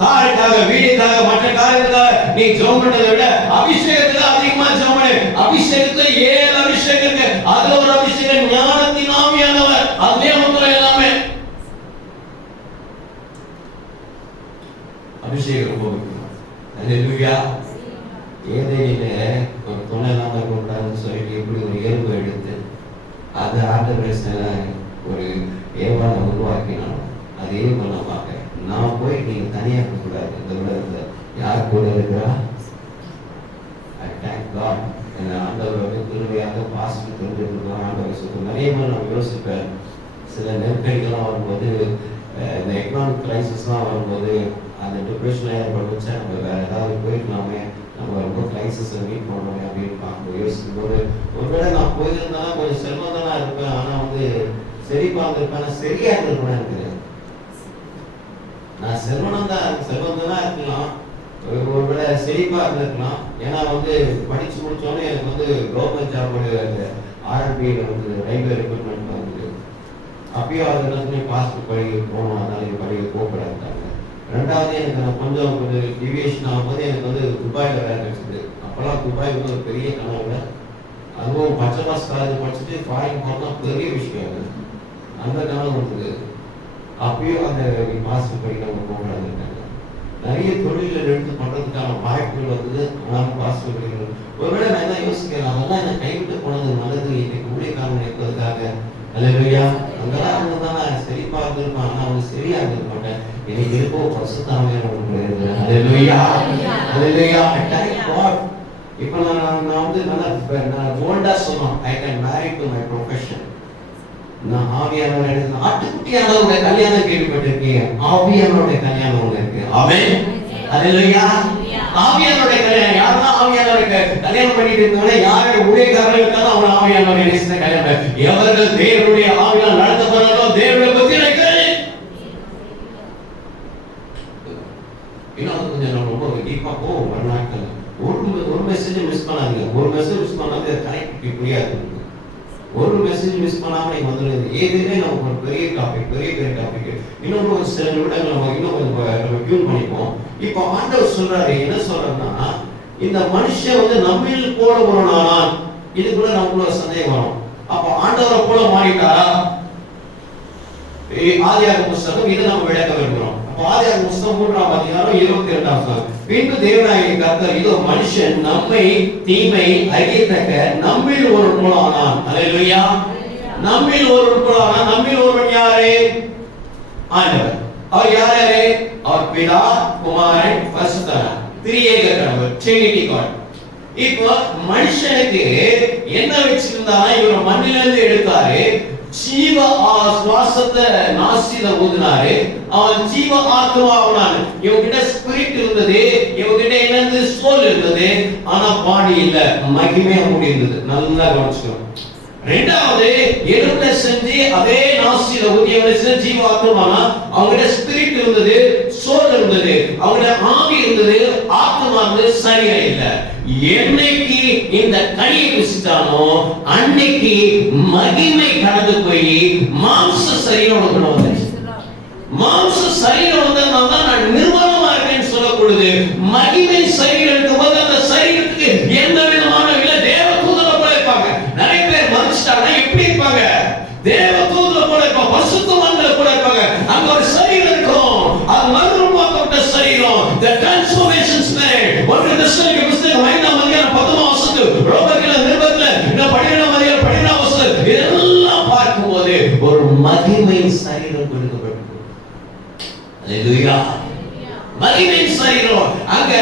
காருக்காக, வீடுக்காக, மற்ற காரியத்துக்காக நீ ஜெபம் பண்றதை விட அபிஷேகத்துக்கு அதிகமா ஜெபம் பண்ணு. அபிஷேகத்துல 7 அபிஷேகம் இருக்கு. அதுல ஒரு அபிஷேகம் ஞானத்தின் ஆவியானவர். அதுலயே மொத்தம் எல்லாமே அபிஷேகம் ரொம்ப முக்கியம். ஹல்லேலூயா. ஏதேனில ஒரு துணை இல்லாம இருக்கக்கூடாதுன்னு சொல்லிட்டு எப்படி ஒரு எலும்பு எடுத்து அது ஆண்டவர் ஒரு ஏவாளை உருவாக்கினாலும் அதே போல பார்க்க நான் போய் நீங்க தனியா இருக்கக்கூடாது. இந்த உலகத்துல யார் கூட இருக்கிறா? சில நெருக்கடிகள்லாம் வரும்போது, இந்த எக்கனாமிக் கிரைசிஸ்லாம் வரும்போது அந்த டிப்ரெஷனில் ஏற்படுச்சா நம்ம வேறு ஏதாவது போயிருக்கலாமே, நம்ம ரொம்ப கிரைசிஸை மீட் பண்ணோமே அப்படின்னு பார்க்க யோசிக்கும்போது, ஒருவேளை நான் போயிருந்தேன்னா கொஞ்சம் செல்வம் தானே இருப்பேன், ஆனால் வந்து செழிப்பாக இருந்திருப்பேன், சரியாக இருந்திருப்பேன் இருக்குது. நான் செல்வம் தான் இருக்கலாம், ஒருவேளை செழிப்பாக இருந்திருக்கலாம். ஏன்னா வந்து படித்து முடித்தோடனே எனக்கு வந்து கவர்மெண்ட் ஜாப் ஆர்பிஐயில் வந்து ரயில்வே ரெக்ரூட்மெண்ட் வந்து அப்பயும் அது எல்லாத்துலேயும் பாஸ்போர்ட் படிக்க போகணும், அதனால எனக்கு படிக்க போகக்கூடாதுட்டாங்க. ரெண்டாவது எனக்கு நான் கொஞ்சம் டிவியேஷன் ஆகும்போது எனக்கு வந்து துபாயில் வேலை கிடைச்சிது. அப்போல்லாம் துபாய் வந்து ஒரு பெரிய கனவு. அதுவும் பச்சை மாஸ் காலேஜ் படிச்சுட்டு ஃபாரின் போனால் பெரிய விஷயம் அது. அந்த கனவு இருக்குது. அப்பயும் அந்த பாஸ்போர்ட் படிக்க அவங்க போகக்கூடாதுட்டாங்க. நிறைய தொழில்கள் எடுத்து பண்ணுறதுக்கான வாய்ப்புகள் வந்தது, ஆனாலும் பாஸ்போர்ட் படிக்கணும். ஒருவேளை நான் என்ன யோசிக்கிறேன், அதெல்லாம் என்னை கைவிட்டு போனது நல்லது, இன்னைக்கு ஊழியக்காரன் இருப்பதற்காக. அல்லேலூயா. அங்கெல்லாம் அவங்க தான் செழிப்பாக இருந்திருப்பான், ஆனால் அவங்க சரியாக இருந்திருக்க மாட்டேன். எனக்கு இருக்கோ பசுத்தாமே உங்களுக்கு. அல்லேலூயா. அல்லேலூயா. இப்போ நான் வந்து நான் போல்டாக சொன்னோம், I can Mary to my profession. நான் ஆவியானவர் ஆட்டுக்குட்டியானவருடைய கல்யாணம் கேள்விப்பட்டிருக்கீங்க. ஆவியானவருடைய கல்யாணம் ஒன்று இருக்கு. ஆமென். அல்லேலூயா. ஆவியானவருடைய கல்யாணம். யாரெல்லாம் ஆவியானவரை கல்யாணம் பண்ணிட்டு இருக்காங்க, யாருடைய ஊழியக்காரர்களுக்காக அவங்க ஆவியானவரை நேசித்த கல்யாணம். எவர்கள் தேவனுடைய ஆவியால் நடத்தப்படுறாரோ தேவனுடைய புத்திரர்கள். இன்னும் கொஞ்சம் நம்ம ரொம்ப டீப்பாக போவோம். ஒரு நாட்கள் ஒரு மெசேஜ் மிஸ் பண்ணாதீங்க. ஒரு மெசேஜ் மிஸ் பண்ணாது கனெக்டிவிட்டி புரியாது. ஒரு மெசேஜ் மிஸ் பண்ணாம நீங்க வந்துடுது. ஏதுமே நமக்கு ஒரு பெரிய டாபிக், பெரிய டாபிக். இன்னும் ஒரு சில நிமிடங்கள் நம்ம இன்னும் கொஞ்சம் டியூன் பண்ணிப்போம். இப்போ ஆண்டவர் சொல்றாரு, என்ன சொல்றாருன்னா, இந்த மனுஷன் வந்து நம்மில் போல ஒருவனானால், இது கூட நமக்குள்ள சந்தேகம் வரும். அப்போ ஆண்டவரை போல மாறிட்டாரா? ஆதியாகம புஸ்தகம் இதை நம்ம விளக்க விரும்புகிறோம். அப்போ ஆதியாகம புஸ்தகம் 3ஆம் அதிகாரம் 22ஆம் வசனம். பின்பு தேவனாகிய கர்த்தர், இதோ மனுஷன் நம்மை தீமை அறியத்தக்க நம்மில் ஒரு போல ஆனான். அல்லேலூயா. நம்மில் ஒரு போல ஆனான். நம்மில் ஒருவன் யாரு? ஆண்டவர். அவர் யாரு? அவர் பிதா, குமாரன், பரிசுத்தர், திரியேக கடவுள், ட்ரினிட்டி காட். இப்போ மனுஷனுக்கு என்ன வச்சிருந்தானா, இவர் மண்ணிலிருந்து எடுத்தாரு, ஜீவ சுவாசத்தை நாசில ஊதினாரு, அவன் ஜீவ ஆத்மா ஆனான். இவங்கிட்ட ஸ்பிரிட் இருந்தது, இவங்கிட்ட என்னது சோல் இருந்தது, ஆனா பாடி இல்ல, மகிமையா முடிந்தது. நல்லா கவனிச்சுக்கணும். ரெண்டாவது எலும்பை செஞ்சு அதே நாசில ஊதியவனை ஜீவ ஆத்மானா, அவங்கிட்ட ஸ்பிரிட் இருந்தது, சோல் இருந்தது, அவங்கிட்ட ஆவி இருந்தது, ஆத்மா இருந்தது, சரியா இல்ல. என்னைக்கு இந்த கனியை ருசித்தானோ அன்னைக்கு மகிமை கடந்து போய் மாம்ச சரீரம் வந்துச்சு. மாம்ச சரீரம் வந்ததுனால தான் நான் நிர்வாணமா இருக்கேன்னு சொல்லப்படுது. மகிமை சரீரம் இருக்கும்போது அந்த சரீரத்துக்கு எந்த விதமான இல்லை. தேவ தூதரை போல இருப்பாங்க. நிறைய பேர் மறிச்சிட்டாங்க, எப்படி இருப்பாங்க? தேவ தூதரை போல இருப்பாங்க, பரிசுத்தவான்களை போல இருப்பாங்க. அங்க ஒரு சரீரம் இருக்கும், அது மறுரூபமாக்கப்பட்ட சரீரம். The transformation spirit. ஒன்று தெசலோனிக்க புத்தகம் 5ஆம் அதிகாரம் 10ஆம் வசனம், ரோமர்கள் நிருபத்துல இந்த 12ஆம் அதிகாரம் 12ஆம் வசனம், இதெல்லாம் பார்க்கும்போது ஒரு மகிமை சரீரம் கொடுக்கப்பட்டிருக்கு. அல்லேலூயா. மகிமை சரீரம். அங்க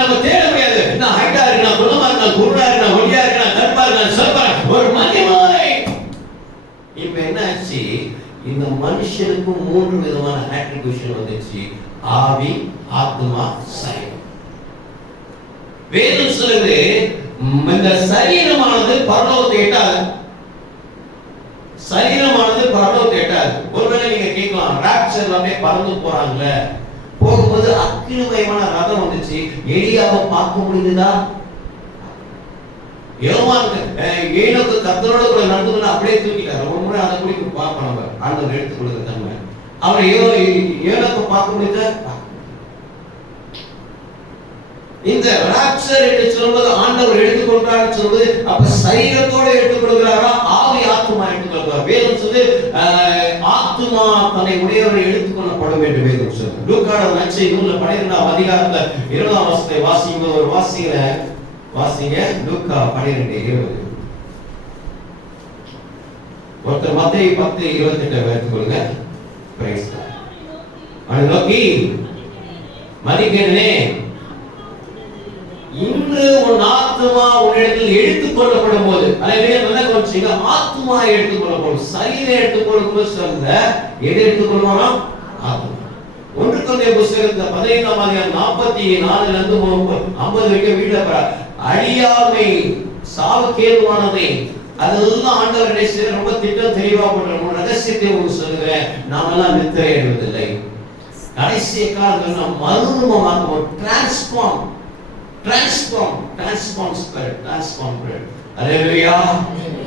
நம்ம தேட முடியாது. நான் ஹைட்டா இருக்கேன், நான் குணமா இருக்கேன், குருடா இருக்கேன், ஒல்லியா இருக்கேன், கற்பா இருக்கேன், சிறப்பா ஒரு மகிமை. இப்ப என்ன ஆச்சு? இந்த மனுஷனுக்கு 3 விதமான அட்ரிபியூஷன் வந்துச்சு. ஆவி, ஆத்மா, சரீரம். வேதம் சொல்லுது, இந்த சரீரமானது பரலோகத்தை எட்டாது. சரீரமானது பரலோகத்தை எட்டாது. ஒருவேளை நீங்க கேட்கலாம், ராப்சர் அப்படியே பறந்து போறாங்க, போகும்போது அக்கினிமயமான ரதம் வந்துச்சு, எலியாவை பார்க்க முடியுதா? ஏனோக்கு கர்த்தரோட கூட நடந்து அப்படியே தூக்கிட்டாரு. ஒரு முறை அதை குறித்து பார்ப்போம் நம்ம. ஆண்டவர் எடுத்துக் கொடுத்த தன்மை. அவர் ஏனோக்கு பார்க்க முடியுதா? இந்த ராப்சர் என்று சொல்வது ஆண்டவர் எடுத்துக்கொள்றாருன்னு சொல்வது, அப்ப சரீரத்தோட எடுத்துக்கொள்கிறாரா, ஆவி ஆத்மா எடுத்துக்கொள்கிறார்? வேதம் சொல்லு, ஆத்மா தன்னை உடையவரை எடுத்துக்கொள்ளப்படும் என்று வேதம் சொல்லு. லூக்கான நற்செய்தி நூல்ல 12ஆம் அதிகாரத்துல 20ஆம் வசனத்தை வாசிங்க. ஒரு வாசிங்க. லூக்கா 12:20. ஒருத்தர் மத்தேயு 10:28 எடுத்துக்கொள்ளுங்க. Praise God. அவனை நோக்கி, மதிக்கேடனே, இன்று உன் ஆத்துமா உன்னிடத்தில் எடுத்துக் கொள்ளப்படும் போது, அல்லேலூயா, நல்லா கவனிச்சீங்க, ஆத்துமா எடுத்துக் கொள்ளப்படும். சரீரம் எடுத்துக் கொள்ளும்போது சொல்ல எதை எடுத்துக் கொள்வானா? ஆத்துமா. 1 கொரிந்தியர் புத்தகத்துல 15ஆம் அதிகாரம் 44ல இருந்து 50 வரைக்கும் வீட்டுல அழியாமை சாவுக்கேதுவானதை அதெல்லாம் ஆண்டவர் ரொம்ப திட்டம் தெளிவா பண்ற ரகசியத்தை உங்களுக்கு சொல்லுகிறேன். நாமெல்லாம் நித்திரை அடைவதில்லை. கடைசி காலத்துல மறுரூபமாக்குவோம். transform spirit. அல்லேலூயா,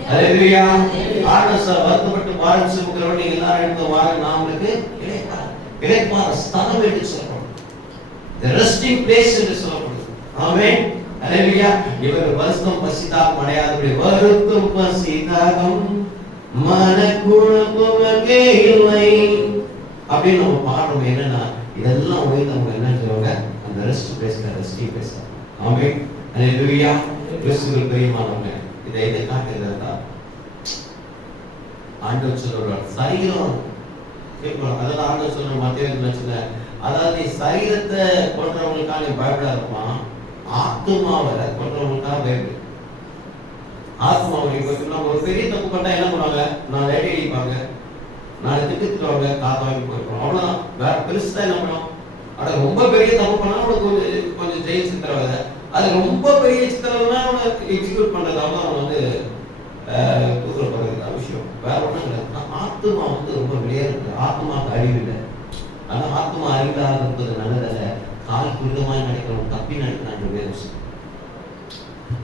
அல்லேலூயா. ஆண்டவர் வருத்தப்பட்டு வாரம் சுமக்கிறவங்க எல்லாரும் எடுத்து வாரம் நாமளுக்கு கிடைப்பார ஸ்தானம் என்று சொல்றோம். the resting place என்று சொல்லப்படுது. ஆமென், அல்லேலூயா. இவர் வருத்தம் பசிதாகம் அடையாதபடி வருத்தம் பசிதாகம் மனக்குழப்பம் அங்கே இல்லை அப்படின்னு நம்ம பாடுறோம். என்னன்னா இதெல்லாம் ஓய்ந்தவங்க என்ன சொல்லுவாங்க? அந்த ரெஸ்ட் பிளேஸ்ல ரெஸ்டிங் பிளேஸ். ஆமென், அல்லேலூயா. கிறிஸ்துவுக்குள் பிரியமானவங்க, இதை எதை காட்டுகிறதா? ஆண்டவர் சொல்றார் சரீரம் கேட்கணும். அதெல்லாம் ஆண்டவர் சொல்ற மத்திய அதாவது நீ சரீரத்தை கொன்றவங்களுக்காக நீ பயப்படாதமா, ஆத்மாவை கொன்றவங்களுக்காக பயப்படு. ஆத்மாவை ஒரு பெரிய தப்பு பண்ணா என்ன பண்ணுவாங்க? நான் லேடி அடிப்பாங்க, நாளை திட்டத்துவாங்க, காத்தாவி போயிருக்கோம், அவ்வளவுதான். வேற பெருசா என்ன பண்ணுவோம்? அட ரொம்ப பெரிய தப்பு பண்ணா உனக்கு கொஞ்சம் ஜெயில் சித்திரவதை, அது ரொம்ப பெரிய சித்திரவதை உனக்கு எக்ஸிக்யூட் பண்றது, அவன் வந்து தூக்கப்படுறது விஷயம். வேற ஒன்றும் இல்லை. ஆத்மா ரொம்ப விளையாடு. ஆத்மாவுக்கு அறிவு இல்லை. ஆனா ஆத்மா அறிவில்லாத இருப்பது நல்லதல்ல. கால் துரிதமாய் நடக்கிறவங்க தப்பி நடக்கிறான் வேறு.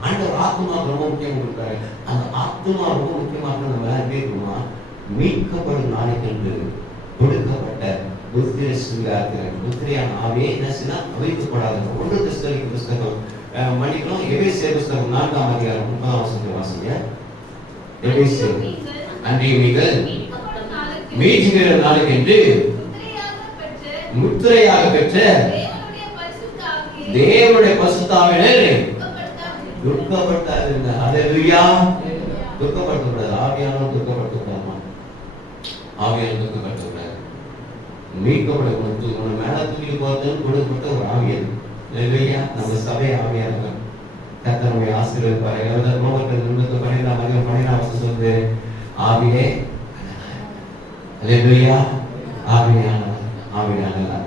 ஆண்டவர் ஆத்மாவுக்கு ரொம்ப முக்கியம் கொடுத்தாரு. அந்த ஆத்மா ரொம்ப முக்கியமாக நம்ம எப்படி இருக்குமா? மீட்கப்படும் நாளைக்கு கொடுக்கப்பட்ட புத்திரியான ஆவியை என்ன செய்ய அவைக்கப்படாது. 1 தெசலோனிக்கேயர் புத்தகம் மன்னிக்கணும், எபேசியர் புத்தகம் 4ஆம் அதிகாரம் 30ஆம் வசனத்தை வாசிங்க. எபேசியர் நீங்கள் மீட்கிற நாளுக்கென்று முத்திரையாக பெற்ற தேவனுடைய பரிசுத்த ஆவியினாலே துக்கப்பட்டாருங்க. அல்லேலூயா. துக்கப்படக்கூடாது. ஆவியானவர் துக்கப்படக்கூடாது. ஆவியானவர் துக்கப்படக்கூடாது. மீட்கப்படக்கூடாது. உங்களை மேல தூக்கி போறதுன்னு கொடுக்கப்பட்ட ஒரு ஆவியன். அல்லேலூயா. நம்ம சபை ஆவியானவர் கர்த்தர் நம்மை ஆசீர்வதிப்பார். ரோமர்கள் 12ஆம் அதிகாரம் 12ஆம் வசனம் சொல்லுது, ஆவியே அல்லேலூயா, ஆவியானவர்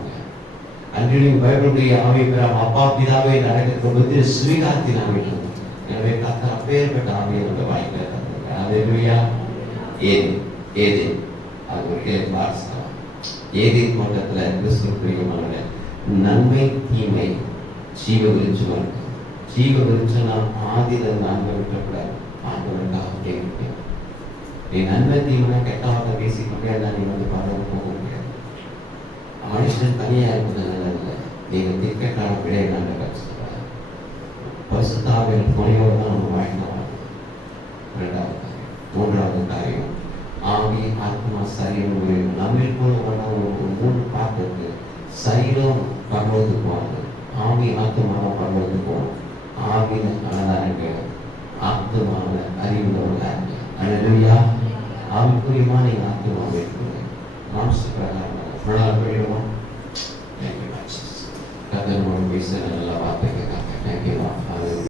அன்றியும் பைபிளுடைய ஆவியை பெறாம அப்பா பிதாவை நடக்கிறது ஸ்வீகாரத்தின் ஆவி. எனவே கர்த்தர் அப்பேற்பட்ட ஆவியை நம்ம வாங்கிக்கிறார். அல்லேலூயா. ஏது அது ஒரு ஏதேன் தோட்டத்துல கிறிஸ்துவுக்கு பிரியமானவர்களே, நன்மை தீமை ஜீவ விருட்சம். ஜீவ விருட்சம் நாம் ஆதியிலிருந்து ஆண்டவர் விட்டக்கூடாது. ஆண்டவருக்காக கேட்க நீ நன்மை தீமை கெட்டவாக பேசிக்கொண்டே நீ வந்து பரவ போக முடியாது. மனுஷன் தனியா இருப்பது நல்லதில்லை. நீங்க திக்கட்டான விடைய நல்ல கற்றுக்கிறார். பரிசுத்த ஆவியின் துணையோடு தான் நம்ம வாழ்ந்தோம். 3வது காரியம், ஆவி ஆத்மா சரீரம் நம்மளுக்குள்ள ஒரு 3 பார்ட் இருக்கு. சரீரம் பரவதுக்கு போகுது, ஆவி ஆத்மாவை பரவதுக்கு போகும். ஆவியில அழகாக ஆத்மாவில அறிவுள்ளவர்களா இருக்கு. அல்லேலூயா. ஆவிக்குரியமா நீங்க ஆத்மாவை இருக்குது மாம்ச பிரகாரம் வழியிடுவோம். கர்த்தர் பேச நல்ல வார்த்தை கேட்காங்க.